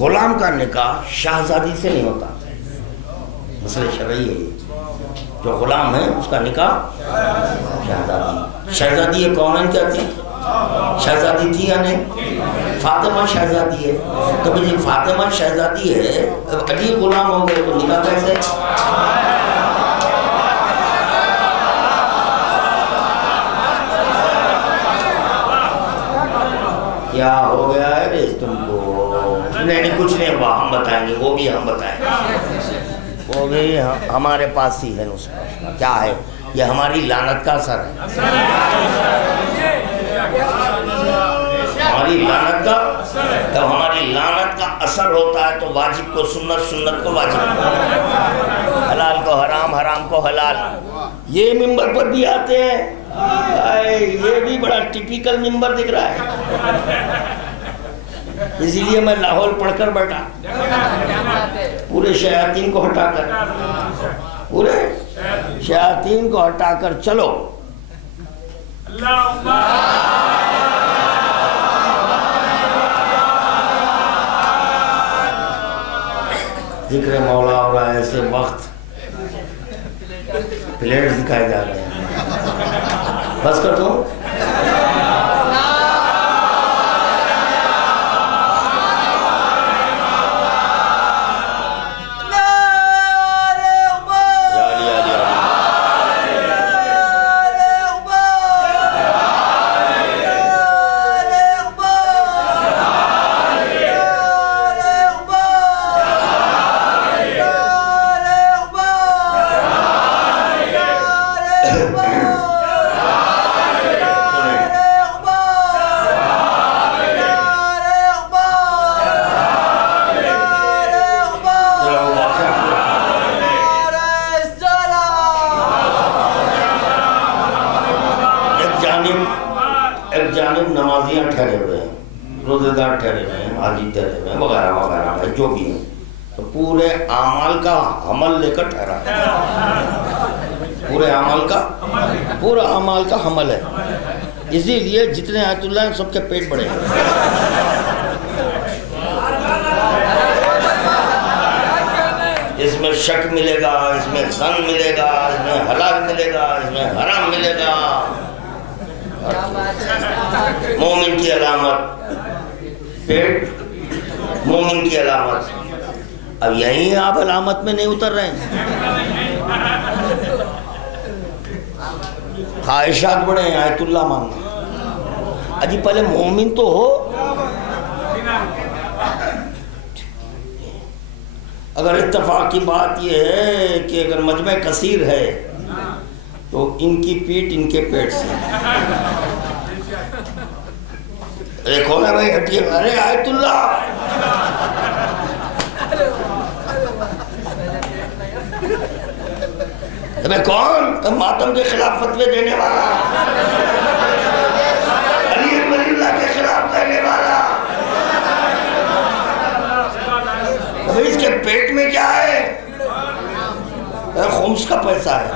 غلام کا نکاح شہزادی سے نہیں ہوتا. مسئلہ شرعی ہے یہ. جو غلام ہے اس کا نکاح شہزادی. شہزادی یہ کون کیا تھی؟ شہزادی تھی یا نہیں؟ فاطمہ شہزادی ہے. تو جی فاطمہ شہزادی ہے، علی غلام ہو گئے تو نکاح کیسے؟ کیا ہو گیا ہے تم کو؟ نہیں کچھ نہیں ہوا، ہم بتائیں گے. وہ بھی ہم بتائیں گے. وہ بھی ہمارے پاس ہی ہے نسخہ. کیا ہے یہ؟ ہماری لعنت کا اثر ہے. ہماری لعنت کا، جب ہماری لعنت کا اثر ہوتا ہے تو واجب کو سنت، سنت کو واجب، حلال کو حرام، حرام کو حلال. یہ ممبر پر بھی آتے ہیں. یہ بھی بڑا ٹپیکل ممبر دکھ رہا ہے. اسی لیے میں لاہور پڑھ کر بیٹھا، پورے شیاطین کو ہٹا کر، پورے شیاطین کو ہٹا کر چلو. ذکر مولا ہو رہا ہے. ایسے وقت پلیٹس دکھائے جا رہے ہیں. بس کر دو. نمازیاں ٹھہرے ہوئے ہیں، روزے دار ٹھہرے ہوئے ہیں، حاجی ٹھہرے ہوئے ہیں، وغیرہ وغیرہ بھائی جو بھی ہیں، تو پورے اعمال کا حمل لے کر ٹھہرا ہے، پورے اعمال کا، پورا اعمال کا حمل ہے، اسی لیے جتنے آیت اللہ ہیں سب کے پیٹ بڑے ہیں۔ اس میں شک ملے گا، اس میں ظن ملے گا، اس میں حلال ملے گا، اس میں حرام ملے گا۔ مومن کی علامت پیٹ، مومن کی علامت۔ اب یہیں آپ علامت میں نہیں اتر رہے ہیں، خواہشات بڑے ہیں، آیت اللہ ماننا۔ اجی پہلے مومن تو ہو۔ اگر اتفاق کی بات یہ ہے کہ اگر مجمع کثیر ہے تو ان کی پیٹ ان کے پیٹ سے، دیکھو نا بھائی ہٹیے، ارے آیت اللہ، ابے کون ماتم کے خلاف فتوے دینے والا، علی ولی اللہ کے خلاف کہنے والا، اس کے پیٹ میں کیا ہے؟ خمس کا پیسہ ہے۔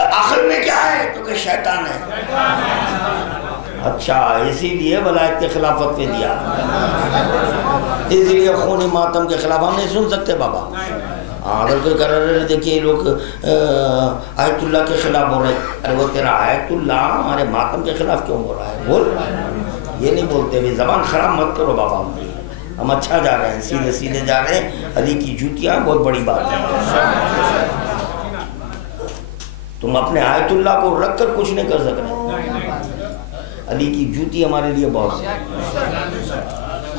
عقل میں کیا ہے؟ تو کہ شیطان ہے۔ اچھا، اسی لیے ولایت کے خلاف فتوی دیا، اسی لیے خون ماتم کے خلاف ہم نہیں سن سکتے بابا۔ اگر کوئی کہہ رہے دیکھیے یہ لوگ آیت اللہ کے خلاف بول رہے ہیں، ارے وہ تیرا آیت اللہ ہمارے ماتم کے خلاف کیوں بول رہا ہے؟ بول، یہ نہیں بولتے بھی، زبان خراب مت کرو بابا، ہم اچھا جا رہے ہیں، سیدھے سیدھے جا رہے ہیں۔ علی کی جوتیاں بہت بڑی بات ہے، تم اپنے آیت اللہ کو رکھ کر کچھ نہیں کر سک رہے، علی کی جوتی ہمارے لیے بہت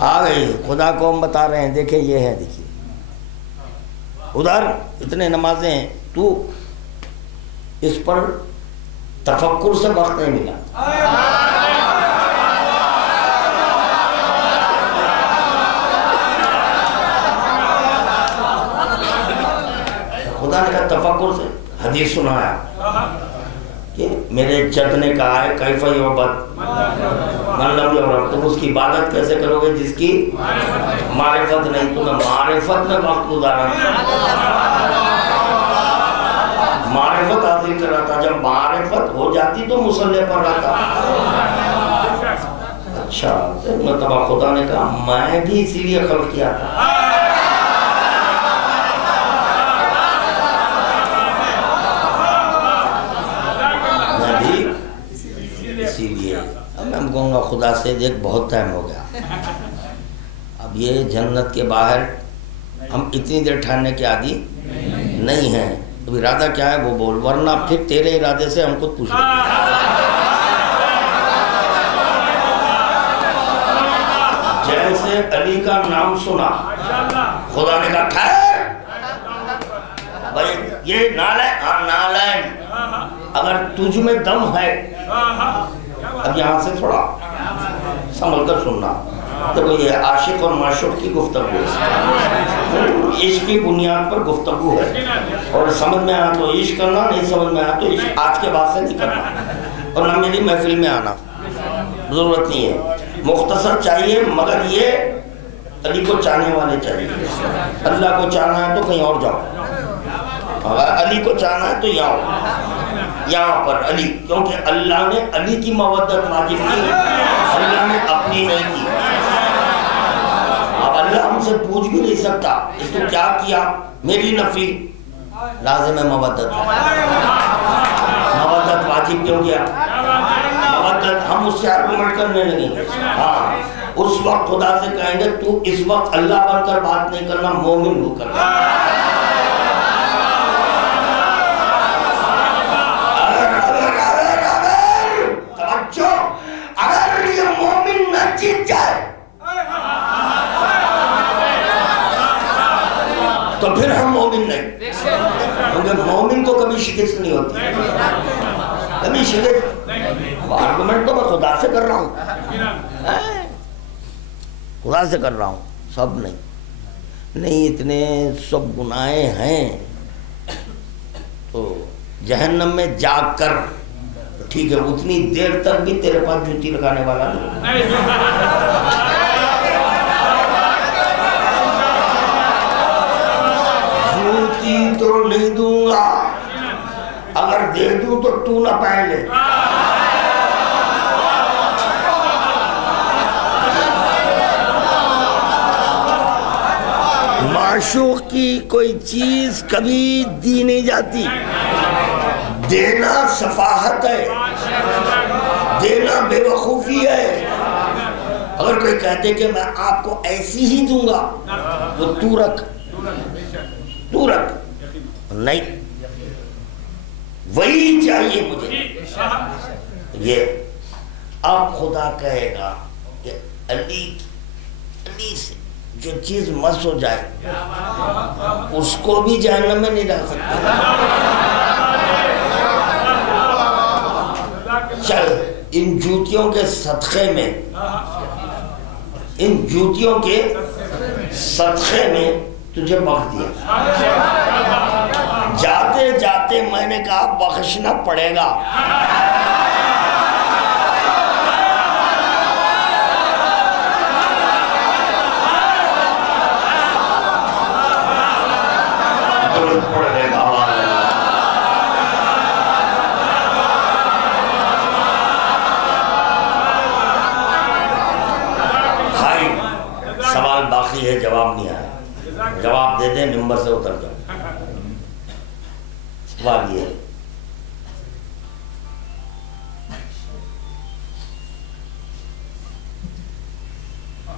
آ گئی۔ خدا کو ہم بتا رہے ہیں، دیکھیں یہ ہے، دیکھیے ادھر اتنے نمازیں ہیں، تو اس پر تفکر سے وقت نہیں ملا۔ خدا نے کہا تفکر سے، حدیث سنایا کہ میرے جد نے کہا ہے کیف یعبد من لم یعرف، تم اس کی عبادت کیسے کرو گے جس کی معرفت نہیں؟ تمہیں معرفت میں وقت گزارا، معرفت حاصل کر رہا تھا، جب معرفت ہو جاتی تو مصلی پر رہتا۔ اچھا، مرتبہ خدا نے کہا میں بھی اسی لیے خلق کیا تھا، اسی لیے اب میں کہوں گا خدا سے، دیکھ بہت ٹائم ہو گیا، اب یہ جنت کے باہر ہم اتنی دیر ٹھہرنے کے عادی نہیں ہیں، اب ارادہ کیا ہے وہ بول، ورنہ پھر تیرے ارادے سے ہم خود پوچھ لیں۔ جیسے علی کا نام سنا، خدا نے کہا ٹھہر بھائی، یہ نالائن، ہاں نالائن، اگر تجھ میں دم ہے، اب یہاں سے تھوڑا سنبھل کر سننا، تو یہ عاشق اور معشوق کی گفتگو ہے، عشق کی بنیاد پر گفتگو ہے، اور سمجھ میں آنا تو عشق کرنا، نہیں سمجھ میں آنا تو عشق آج کے بعد سے نہیں کرنا، اور نہ میری محفل میں آنا، ضرورت نہیں ہے، مختصر چاہیے، مگر یہ علی کو چاہنے والے چاہیے۔ اللہ کو چاہنا ہے تو کہیں اور جاؤ، علی کو چاہنا ہے تو یہاں پر علی، کیونکہ اللہ نے علی کی مودت واجب کی، اللہ نے اپنی نہیں کی۔ اب اللہ ہم سے پوچھ بھی نہیں سکتا اس کو کیا کیا، میری نفی لازم ہے مودت، مودت واجب کیوں کیا؟ مودت ہم اس سے آرگومنٹ کرنے لگیں گے، ہاں اس وقت خدا سے کہیں گے تو اس وقت اللہ بن کر بات نہیں کرنا، مومن ہو کر۔ اگر یہ مومن نہ جیت جائے تو پھر ہم مومن نہیں، کیونکہ مومن کو کبھی شکست نہیں ہوتی، کبھی شکست، آرگومنٹ تو میں خدا سے کر رہا ہوں، خدا سے کر رہا ہوں، سب نہیں، اتنے سب گناہیں ہیں تو جہنم میں جاگ کر ٹھیک ہے اتنی دیر تک بھی تیرے پاس جوتی لگانے والا نہیں. جوتی تو نہیں دوں گا, اگر دے دوں تو تو نہ پہن لے. معشوق کی کوئی چیز کبھی دی نہیں جاتی. دینا سفاہت ہے, دینا بے وقوفی ہے. اگر کوئی کہتے کہ میں آپ کو ایسی ہی دوں گا تو تو رکھ نہیں, وہی چاہیے مجھے. یہ اب خدا کہے گا کہ علی سے جو چیز مس ہو جائے اس کو بھی جہنم میں نہیں ڈال سکتا. چل ان جوتیوں کے صدقے میں, ان جوتیوں کے صدقے میں تجھے بخش دیا. جاتے جاتے میں نے کہا بخشنا پڑے گا. سوال باقی ہے, جواب نہیں آیا. جواب دے دیں, ممبر سے اتر جاؤ. سوال یہ ہے,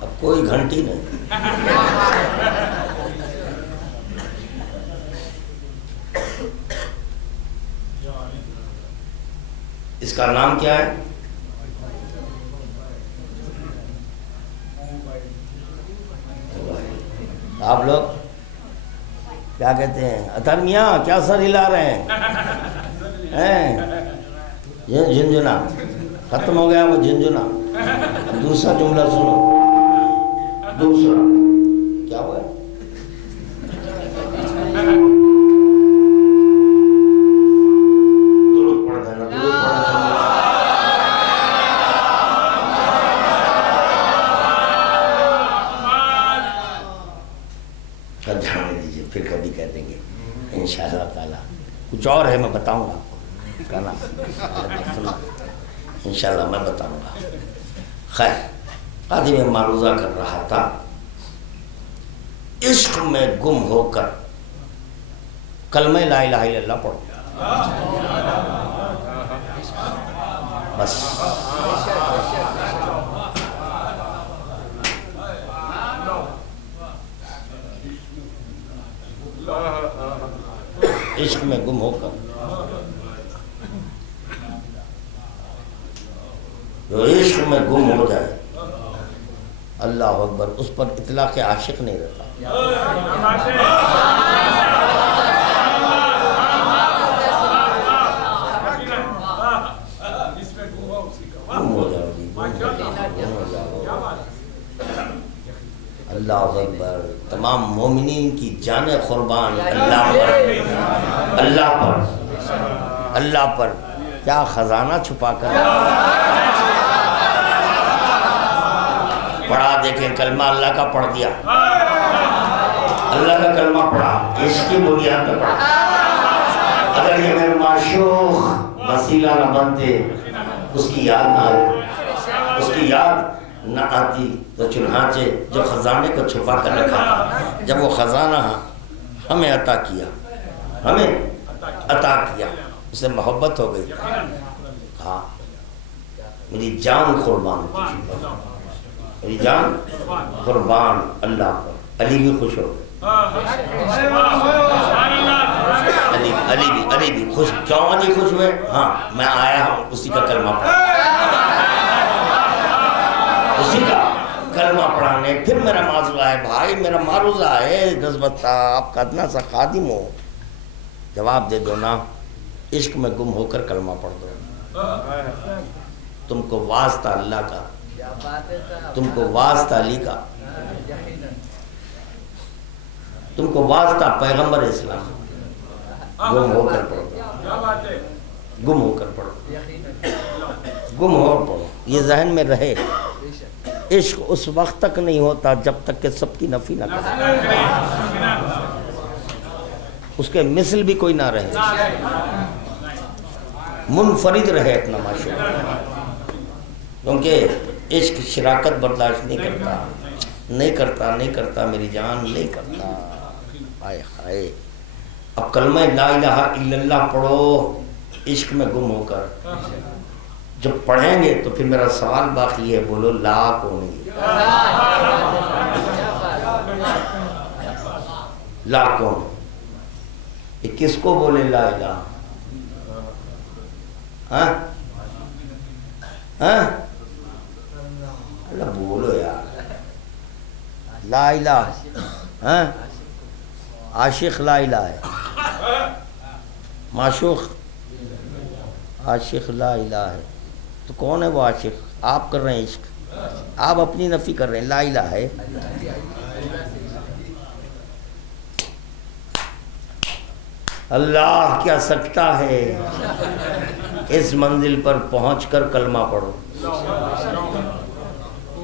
اب کوئی گھنٹی نہیں, اس کا نام کیا ہے؟ آپ لوگ کیا کہتے ہیں؟ اطہر میاں کیا سر ہلا رہے ہیں؟ جھنجھنا ختم ہو گیا وہ جھنجھنا. دوسرا جملہ سنو, دوسرا کیا ہوا ہے؟ پھر کبھی کہہ دیں گے انشاءاللہ تعالیٰ. کچھ اور ہے میں بتاؤں گا آپ کو, کہنا انشاءاللہ میں بتاؤں گا. خیر, آدھی میں معروضہ کر رہا تھا, عشق میں گم ہو کر کلمہ لا الہ الا اللہ پڑھو بس. عشق میں گم ہو کر, جو عشق میں گم ہو جائے اللہ اکبر, اس پر اطلاق عاشق نہیں رہتا. اللہ اکبر. تمام مومنین کی جانیں قربان اللہ پر, اللہ پر کیا خزانہ چھپا کر پڑھا. دیکھیں کلمہ اللہ کا پڑھ دیا, اللہ کا کلمہ پڑھا, عشق کی بنیاد پہ پڑھا. اگر یہ میرے معشوق وسیلہ نہ بنتے, اس کی یاد نہ آتی, اس کی یاد نہ آتی تو چنانچہ جو خزانے کو چھپا کر رکھا تھا, جب وہ خزانہ ہمیں عطا کیا, اسے محبت ہو گئی. کہا میری جان قربان, میری جان قربان اللہ پر. علی بھی خوش ہو گئے, علی بھی خوش. کیوں علی خوش ہوئے؟ ہاں میں آیا ہوں اسی کا کلمہ پڑھا, اسی کا کلمہ پڑھانے. پھر میرا معذرہ ہے بھائی, میرا معروضہ ہے غزوت, آپ کا اتنا سا خادم ہو, جواب دے دو نا, عشق میں گم ہو کر کلمہ پڑھ دو. تم کو واسطہ اللہ کا, تم کو واسطہ علی کا, تم کو واسطہ پیغمبر اسلام, گم ہو کر پڑھ دو. گم ہو کر پڑھو، گم ہو کر پڑھو، یہ ذہن میں رہے۔ عشق اس وقت تک نہیں ہوتا جب تک کہ سب کی نفی نہ کرے، اس کے مثل بھی کوئی نہ رہے، منفرد رہے اپنا معشوق، کیونکہ عشق شراکت برداشت نہیں کرتا، نہیں کرتا، نہیں کرتا، میری جان نہیں کرتا۔ ہائے ہائے، اب کلمہ لا الہ الا اللہ پڑھو عشق میں گم ہو کر، جب پڑھیں گے تو پھر میرا سوال باقی ہے، بولو لا کون ہے؟ لا کون؟ یہ کس کو بولے لا الہ؟ ہاں ہاں اللہ بولو یار، لا الہ، ہاں عاشق لا الہ ہے، معشوق عاشق لا الہ ہے، تو کون ہے وہ عاشق؟ آپ کر رہے ہیں عشق، آپ اپنی نفی کر رہے ہیں، لا الہ ہے۔ اللہ کیا سکتا ہے، اس منزل پر پہنچ کر کلمہ پڑھو۔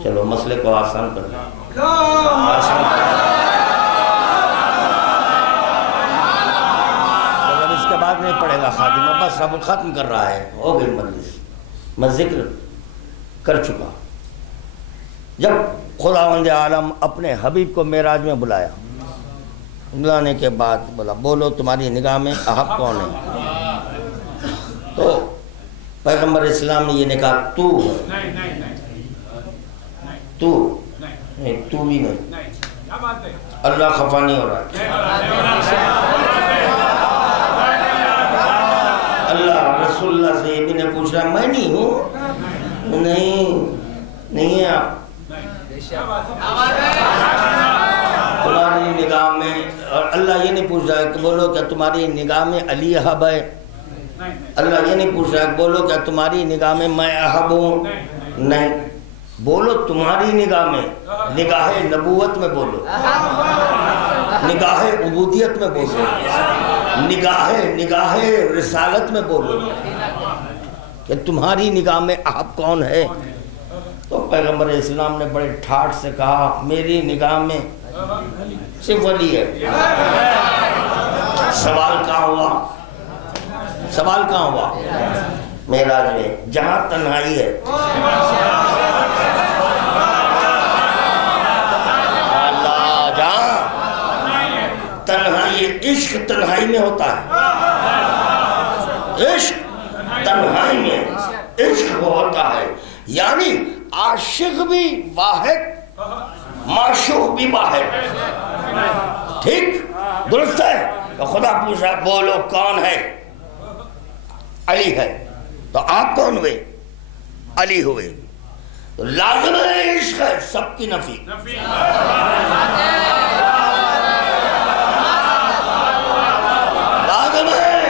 چلو مسئلے کو آسان کر لیں، مگر اس کے بعد نہیں پڑھے گا خاتمہ، بس اب ختم کر رہا ہے، ہو گئی مجلس، میں ذکر کر چکا۔ جب خداوند عالم اپنے حبیب کو معراج میں بلایا، بلانے کے بعد بولا بولو تمہاری نگاہ میں احب کون ہے؟ تو پیغمبر اسلام نے یہ نہیں کہا تو تو نہیں، تو بھی نہیں، اللہ خفا نہیں ہو رہا ہے، اللہ رسول اللہ سے یہ بھی نہیں پوچھ رہا میں نہیں ہوں، نہیں ہے آپ، تمہاری نگاہ میں، اور اللہ یہ نہیں پوچھ رہا ہے کہ بولو کیا تمہاری نگاہ میں علی احب ہے، اللہ یہ نہیں پوچھ رہا ہے بولو کیا تمہاری نگاہ میں میں احب ہوں، نہیں، بولو تمہاری نگاہ میں، نگاہ نبوت میں بولو، نگاہ عبودیت میں بولو، نگاہ رسالت میں بولو کہ تمہاری نگاہ میں احب کون ہے؟ تو پیغمبر اسلام نے بڑے ٹھاٹ سے کہا میری نگاہ میں صرف علی ہے۔ سوال کہاں ہوا؟ سوال کہاں ہوا؟ معراج میں، جہاں تنہائی ہے، اللہ جہاں تنہائی، عشق تنہائی میں ہوتا ہے، عشق تنہائی میں، عشق وہ ہوتا ہے، یعنی عاشق بھی واحد، معشوق بھی واحد، ٹھیک درست ہے؟ تو خدا پوچھا بولو کون ہے؟ علی ہے، تو آپ کون ہوئے؟ علی ہوئے، تو لازم ہے عشق ہے، سب کی نفی، لازم ہے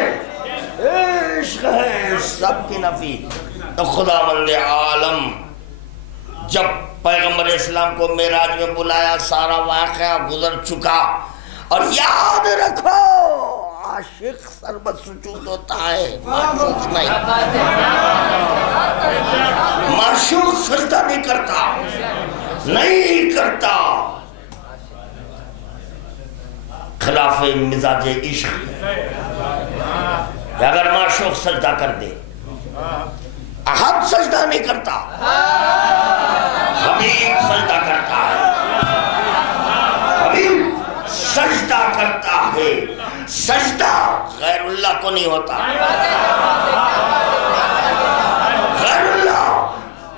عشق ہے، سب کی نفی۔ تو خداوند عالم جب پیغمبر اسلام کو معراج میں بلایا، سارا واقعہ گزر چکا، اور یاد رکھو عاشق سربت سجود ہوتا ہے، معشوق نہیں، معشوق سجدہ نہیں کرتا، نہیں کرتا، خلاف مزاج عشق۔ اگر معشوق سجدہ کر دے، احب سجدہ نہیں کرتا، حبیب سجدہ کرتا ہے، حبیب سجدہ کرتا ہے، سجدہ غیر اللہ کو نہیں ہوتا، غیر اللہ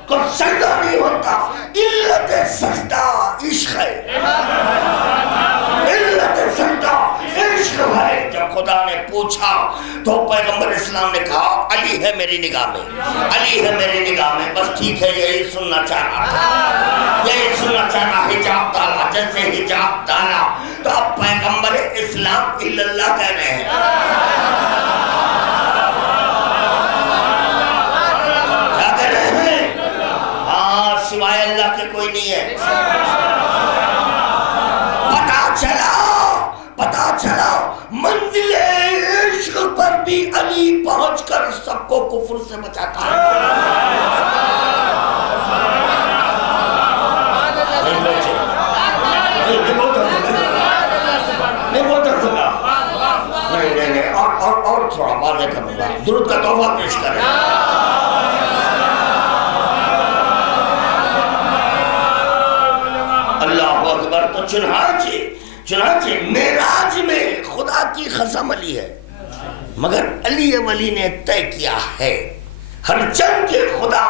کو سجدہ نہیں ہوتا، علت سجدہ عشق ہے، علت سجدہ عشق ہے۔ جب خدا نے پوچھا تو پیغمبر اسلام نے کہا علی ہے میری نگاہ میں، علی ہے میری نگاہ میں، بس ٹھیک ہے، یہی سننا چاہنا تھا، یہی سننا چاہنا، حجاب ڈالا، جیسے حجاب ڈالا تو اب پیغمبر اسلام الا اللہ کہہ رہے ہیں، کیا کہہ رہے ہیں؟ ہاں سوائے اللہ کے کوئی نہیں ہے۔ پتا چلا منزل عشق پر بھی علی پہنچ پہنچ کر سب کو کفر سے بچاتا ہے۔ نہیں اور تھوڑا واضح کروں گا، درود کا تحفہ پیش کریں۔ اللہ اکبر۔ تو چنانچہ معراج میں خدا کی قسم علی ہے، مگر علی ولی نے طے کیا ہے ہر چند کے خدا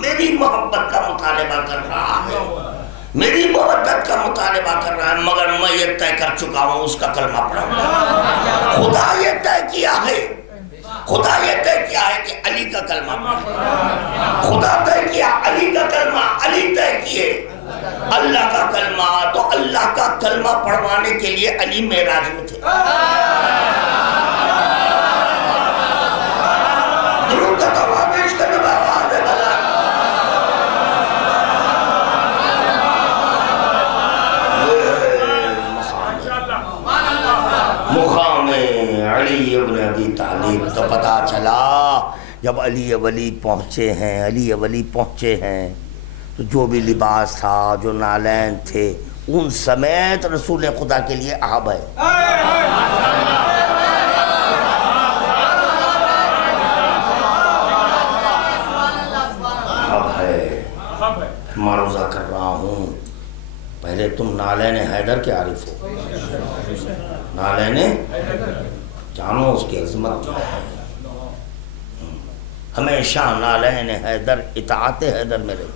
میری محبت کا مطالبہ کر رہا ہے، میری محبت کا مطالبہ کر رہا ہے، مگر میں یہ طے کر چکا ہوں اس کا کلمہ پڑھوں گا۔ خدا یہ طے کیا ہے، خدا یہ طے کیا ہے کہ علی کا کلمہ پڑھیں۔ خدا طے کیا علی کا کلمہ، علی طے کیے اللہ کا کلمہ، تو اللہ کا کلمہ پڑھوانے کے لیے علی معراج میں تھے۔ درود کا تحفہ پیش کرنے والا مقام علی ابن ابی طالب۔ تو پتا چلا جب علی ولی پہنچے ہیں تو جو بھی لباس تھا، جو نالین تھے، ان سمیت رسول خدا کے لیے آب ہے۔ اب ہے معروضہ کر رہا ہوں، پہلے تم نالین حیدر کے عارف ہو، نالین جانو اس کی عظمت کیا ہے۔ ہمیشہ نالین حیدر، اطاعت حیدر میں رہی،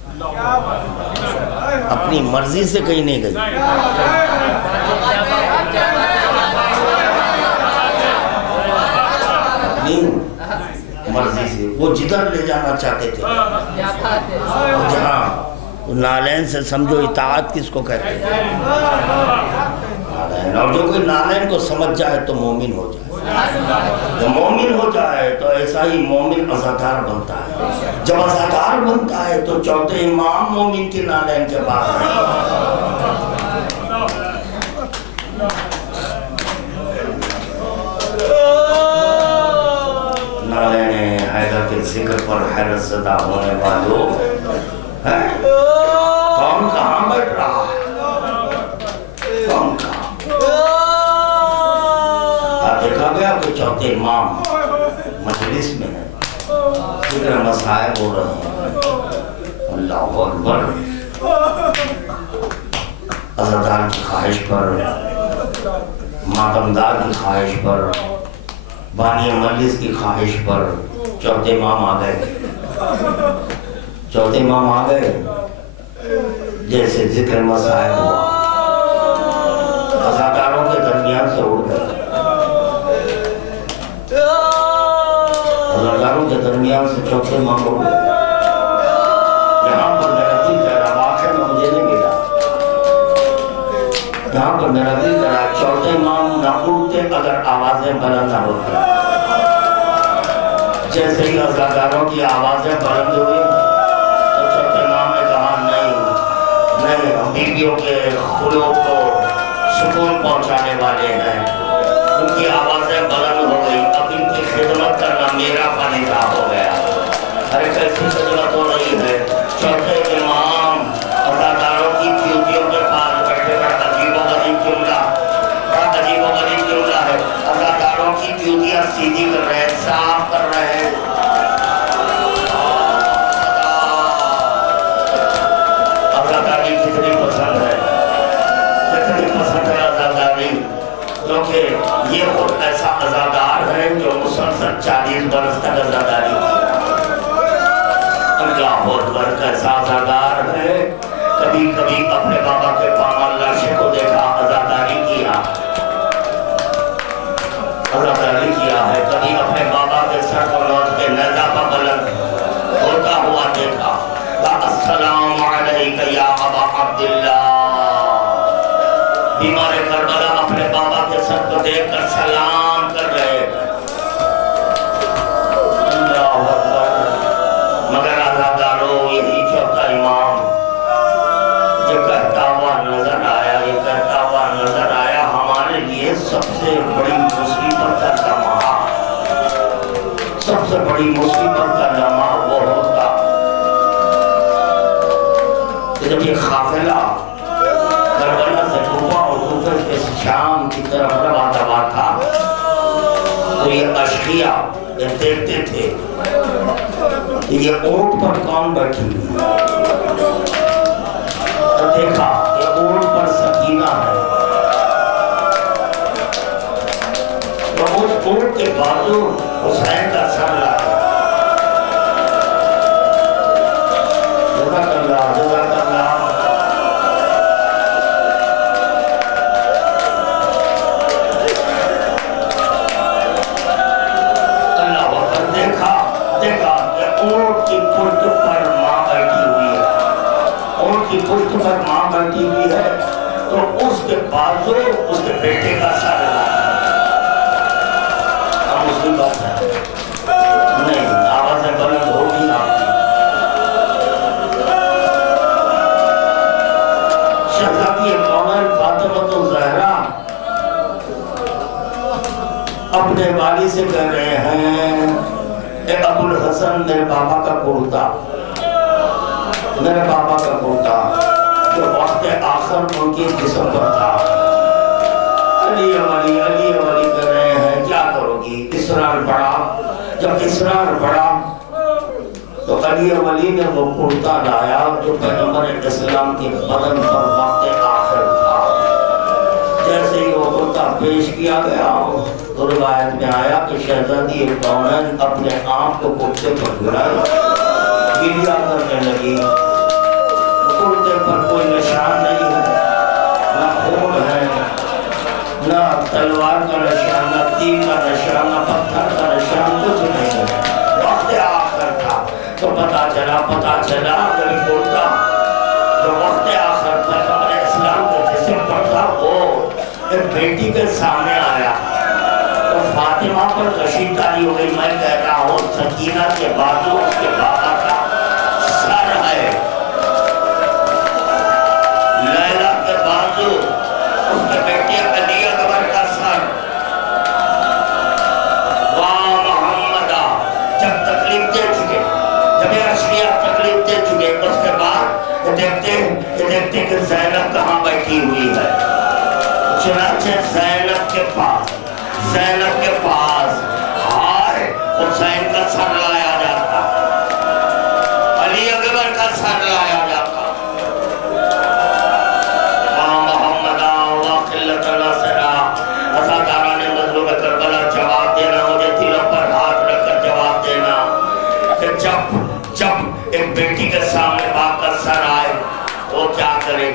اپنی مرضی سے کہیں نہیں گئی۔ اپنی مرضی سے وہ جدھر لے جانا چاہتے تھے، جہاں نالین سے سمجھو اطاعت کس کو کہتے ہیں، اور جو کوئی نالین کو سمجھ جائے تو مومن ہو جائے، جو مومن ہو جائے تو ایسا ہی مومن عزادار بنتا ہے۔ جب عزادار بنتا ہے تو چوتھے امام مومن کے نالین کے پاس ہے۔ نالین حیدر کے ذکر پر حیرت زدہ ہونے والوں، کون کہاں بیٹھ رہا ہے، کون کہاں؟ دیکھا گیا کہ چوتھے امام مجلس میں ہے، ذکر مسائب ہو رہے ہیں۔ اللہ اکبر۔ عزادار کی خواہش پر، ماتمدار کی خواہش پر، بانی مجلس کی خواہش پر چوتھے امام آ گئے، چوتھے امام آ گئے۔ جیسے ذکر مسائب ہوا، عزاداروں کے درمیان سے اڑ گئے، عزاداروں کے درمیان سے چوتھے امام اڑ گئے۔ یہاں پر میرا دل کہہ رہا، واقعہ میں مجھے نہیں ملا، یہاں پر میرا دل کہہ رہا چوتھے امام نہ اڑتے اگر آوازیں بلند نہ ہوتی۔ جیسے ہی عزاداروں کی آوازیں بلند ہوئی تو چوتھے امام نے کہا نہیں، ہم بیویوں کے خلوت کو سکون پہنچانے والے ہیں، ان کی آوازیں بلند ہو گئی، اب ان کی خدمت کرنا میرا فریضہ ہو گیا۔ ہر ایک ایسی خدمت ہو رہی ہے، چوتھے امام عزاداروں کی ڈیوٹیوں کے پاس بیٹھے، بڑا عجیب و غریب جملہ ہے، عزاداروں کی ڈیوٹیاں سیدھی کر رہے ہیں، صاف کر رہے ہیں۔ عزاداری کتنی پسند ہے، کتنی پسند ہے عزاداری، کیونکہ یہ خود ایسا عزادار ہے جو مسلسل 40 برس تک عزاداری کی۔ اللہ اکبر، کیسا عزادار ہے، کبھی کبھی اپنے بابا کے پامال لاشے کو دیکھا، عزاداری کیا، عزاداری کیا ہے، کبھی اپنے بابا کے سر کو لوٹ کے نیزہ پر بلند ہوتا ہوا دیکھا، السلام علیکہ یا ابا عبداللہ۔ بیمار کربلا اپنے بابا کے سر کو دیکھ کر سلام کر رہے ہیں۔ اللہ اکبر۔ مگر عزاداروں، یہی چوتھا امام یہ کہتا ہوا نظر آیا، ہمارے لیے سب سے بڑی مصیبت کا لمحہ، سب سے بڑی مصیبت کا لمحہ وہ ہوتا کہ جب یہ قافلہ کربلا سے کوفہ اور کوفہ سے شام کی طرف رواں تھا تو یہ اشقیاء یہ دیکھتے تھے کہ یہ اونٹ پر کون بیٹھی ہوئی ہے، اور دیکھا کہ اونٹ پر سکینہ ہے، تو اس اونٹ کے بازو حسین کا سر لایا۔ جزاک اللہ، جزاک اللہ۔ اللہ وقت دیکھا کہ اونٹ کی پشت پر ماں بیٹھی ہوئی ہے، اونٹ کی پشت پر ماں بیٹھی ہوئی ہے، تو اس کے بازو اس کے بیٹے کا سر لایا۔ مصیبت ہے نہیں، آوازیں بلند ہوگی آپ کی۔ شہزادی کونین فاطمہ الزہرا اپنے والد سے کہہ رہے ہیں اے ابو الحسن، میرے بابا کا کرتا، میرے بابا کا کرتا جو وقت آخر ان کے جسم پر تھا، علی علی علی علی کر رہے ہیں، کیا کرو گی؟ اسرار بڑھا، جب اسرار بڑھا تو علی ولی نے وہ کرتا لایا جو پیغمبر اسلام کے بدن پر وقت آخر تھا۔ جیسے ہی وہ کرتا پیش کیا گیا تو روایت میں آیا کہ شہزادی کونین اپنے آپ کو کرتے پر گرائی، گریا کرنے لگی۔ کرتے پر کوئی نشان نہیں ہے، نہ خون ہے، نہ تلوار کا نشان، نہ تیر کا نشان، نہ پتھر کا نشان، کچھ نہیں ہے۔ وقت آخر تھا تو پتا چلا میری کرتا جو وقت آخر تھا ہمارے اسلام کے جسم پر تھا، وہ ایک بیٹی کے سامنے آیا تو فاطمہ پر کشیدگی ہو گئی۔ میں کہہ رہا ہوں سکینہ کے بازو اس کے بابا کا سر ہے، لیلا کے بازو اس کے بیٹے علی اکبر کا سر۔ واہ محمدہ، جب تکلیف دے چکے، جب یہ اشقیاء تکلیف دے چکے، اس کے بعد یہ دیکھتے کہ زینب کہاں بیٹھی ہوئی ہے۔ چنانچہ زینب کے پاس ہائے حسین کا سر لایا جاتا، علی اکبر کا سر لایا جاتا۔ جب ایک بیٹی کے سامنے باپ کا سر آئے وہ کیا کرے؟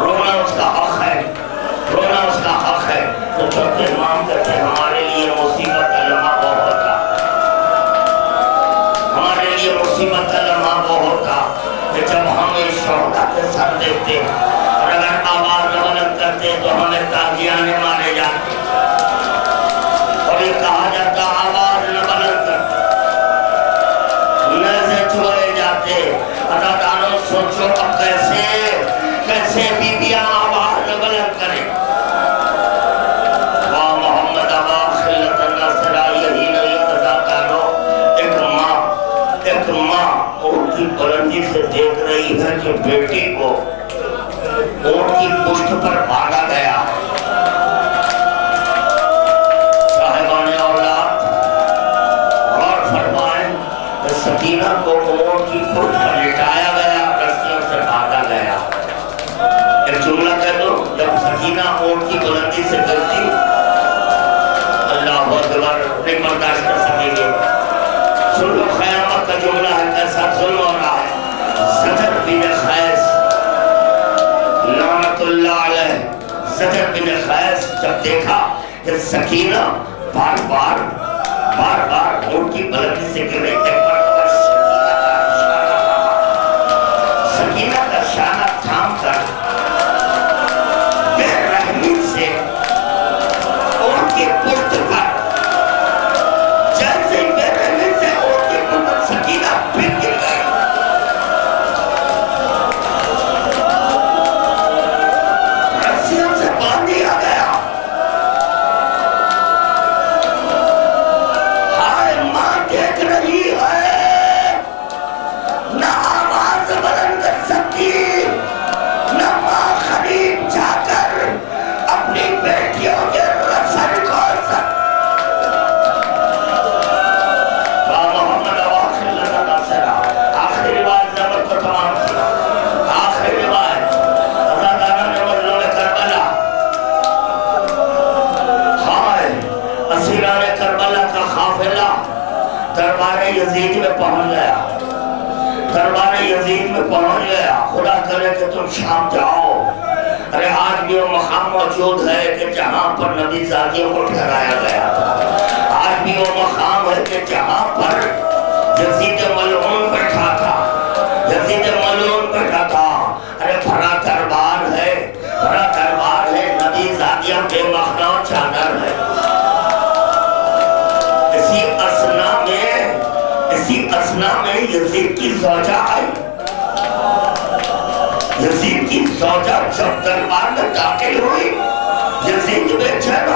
رونا اس کا حق ہے، رونا اس کا حق ہے۔ تو چھوٹے امام کہتے ہیں ہمارے لیے مصیبت کا لمحہ وہ ہوتا، ہمارے لیے مصیبت کا لمحہ وہ ہوتا کہ جب ہم اس شہداء کے سر دیکھتے اور اگر آواز نہ بلند کرتے تو ہمیں تازیانے مارے جاتے، اور یہ کہا جاتا آواز نہ بلند کرتے، نیزے چھوڑے جاتے۔ حضرت آنو سوچو اب کیسے بیبیاں آواز نہ بلند کریں۔ واہ محمد آواز خلت الناصرہ، یہی نہیں حضرت آنو، ایک ماں اونٹ کی بلندی سے دیکھ رہی ہے کہ بیٹی کو اونٹ کی پشت پر بھاگا گیا۔ صاحبان اولاد غور فرمائیں کہ سکینہ کو اونٹ کی پشت پر لٹایا گیا، رسیوں سے بھاگا گیا۔ ایک جملہ کہہ دو، جب سکینہ اونٹ کی بلندی سے گرتی، اللہ اکبر، نہیں برداشت کر سکیں گے۔ سن لو قیامت کا جملہ ہے، کیسا ظلم ہو رہا ہے۔ زجر بن خیس لعنت اللہ علیہ، زجر بن خیس جب دیکھا کہ سکینہ بار بار اونٹ کی بلندی سے گر رہی، ایک مرتبہ سکینہ کا شانہ تھام کر بے رحمی سے اونٹ کی پشت پر جیسے بے رحمی سے اونٹ کی پشت پر سکینہ پھر گر گئی۔ رسیوں سے باندھ دیا گیا، دربار یزید میں پہنچ گیا، دربار یزید میں پہنچ گیا۔ خدا کرے کہ تم شام جاؤ، ارے آج بھی وہ مقام موجود ہے کہ جہاں پر نبی زادیوں کو ٹھہرایا گیا تھا، آج بھی وہ مقام ہے کہ جہاں پر یزید ملعون بیٹھا تھا، یزید ملعون بیٹھا تھا۔ ارے بڑا دربار ہے، بڑا دربار ہے، نبی زادیاں بے مخنا و چادر ہے۔ اسی اسنا میں یزید کی زوجہ آئی، یزید کی زوجہ جب دربار میں داخل ہوئی، یزید بے چین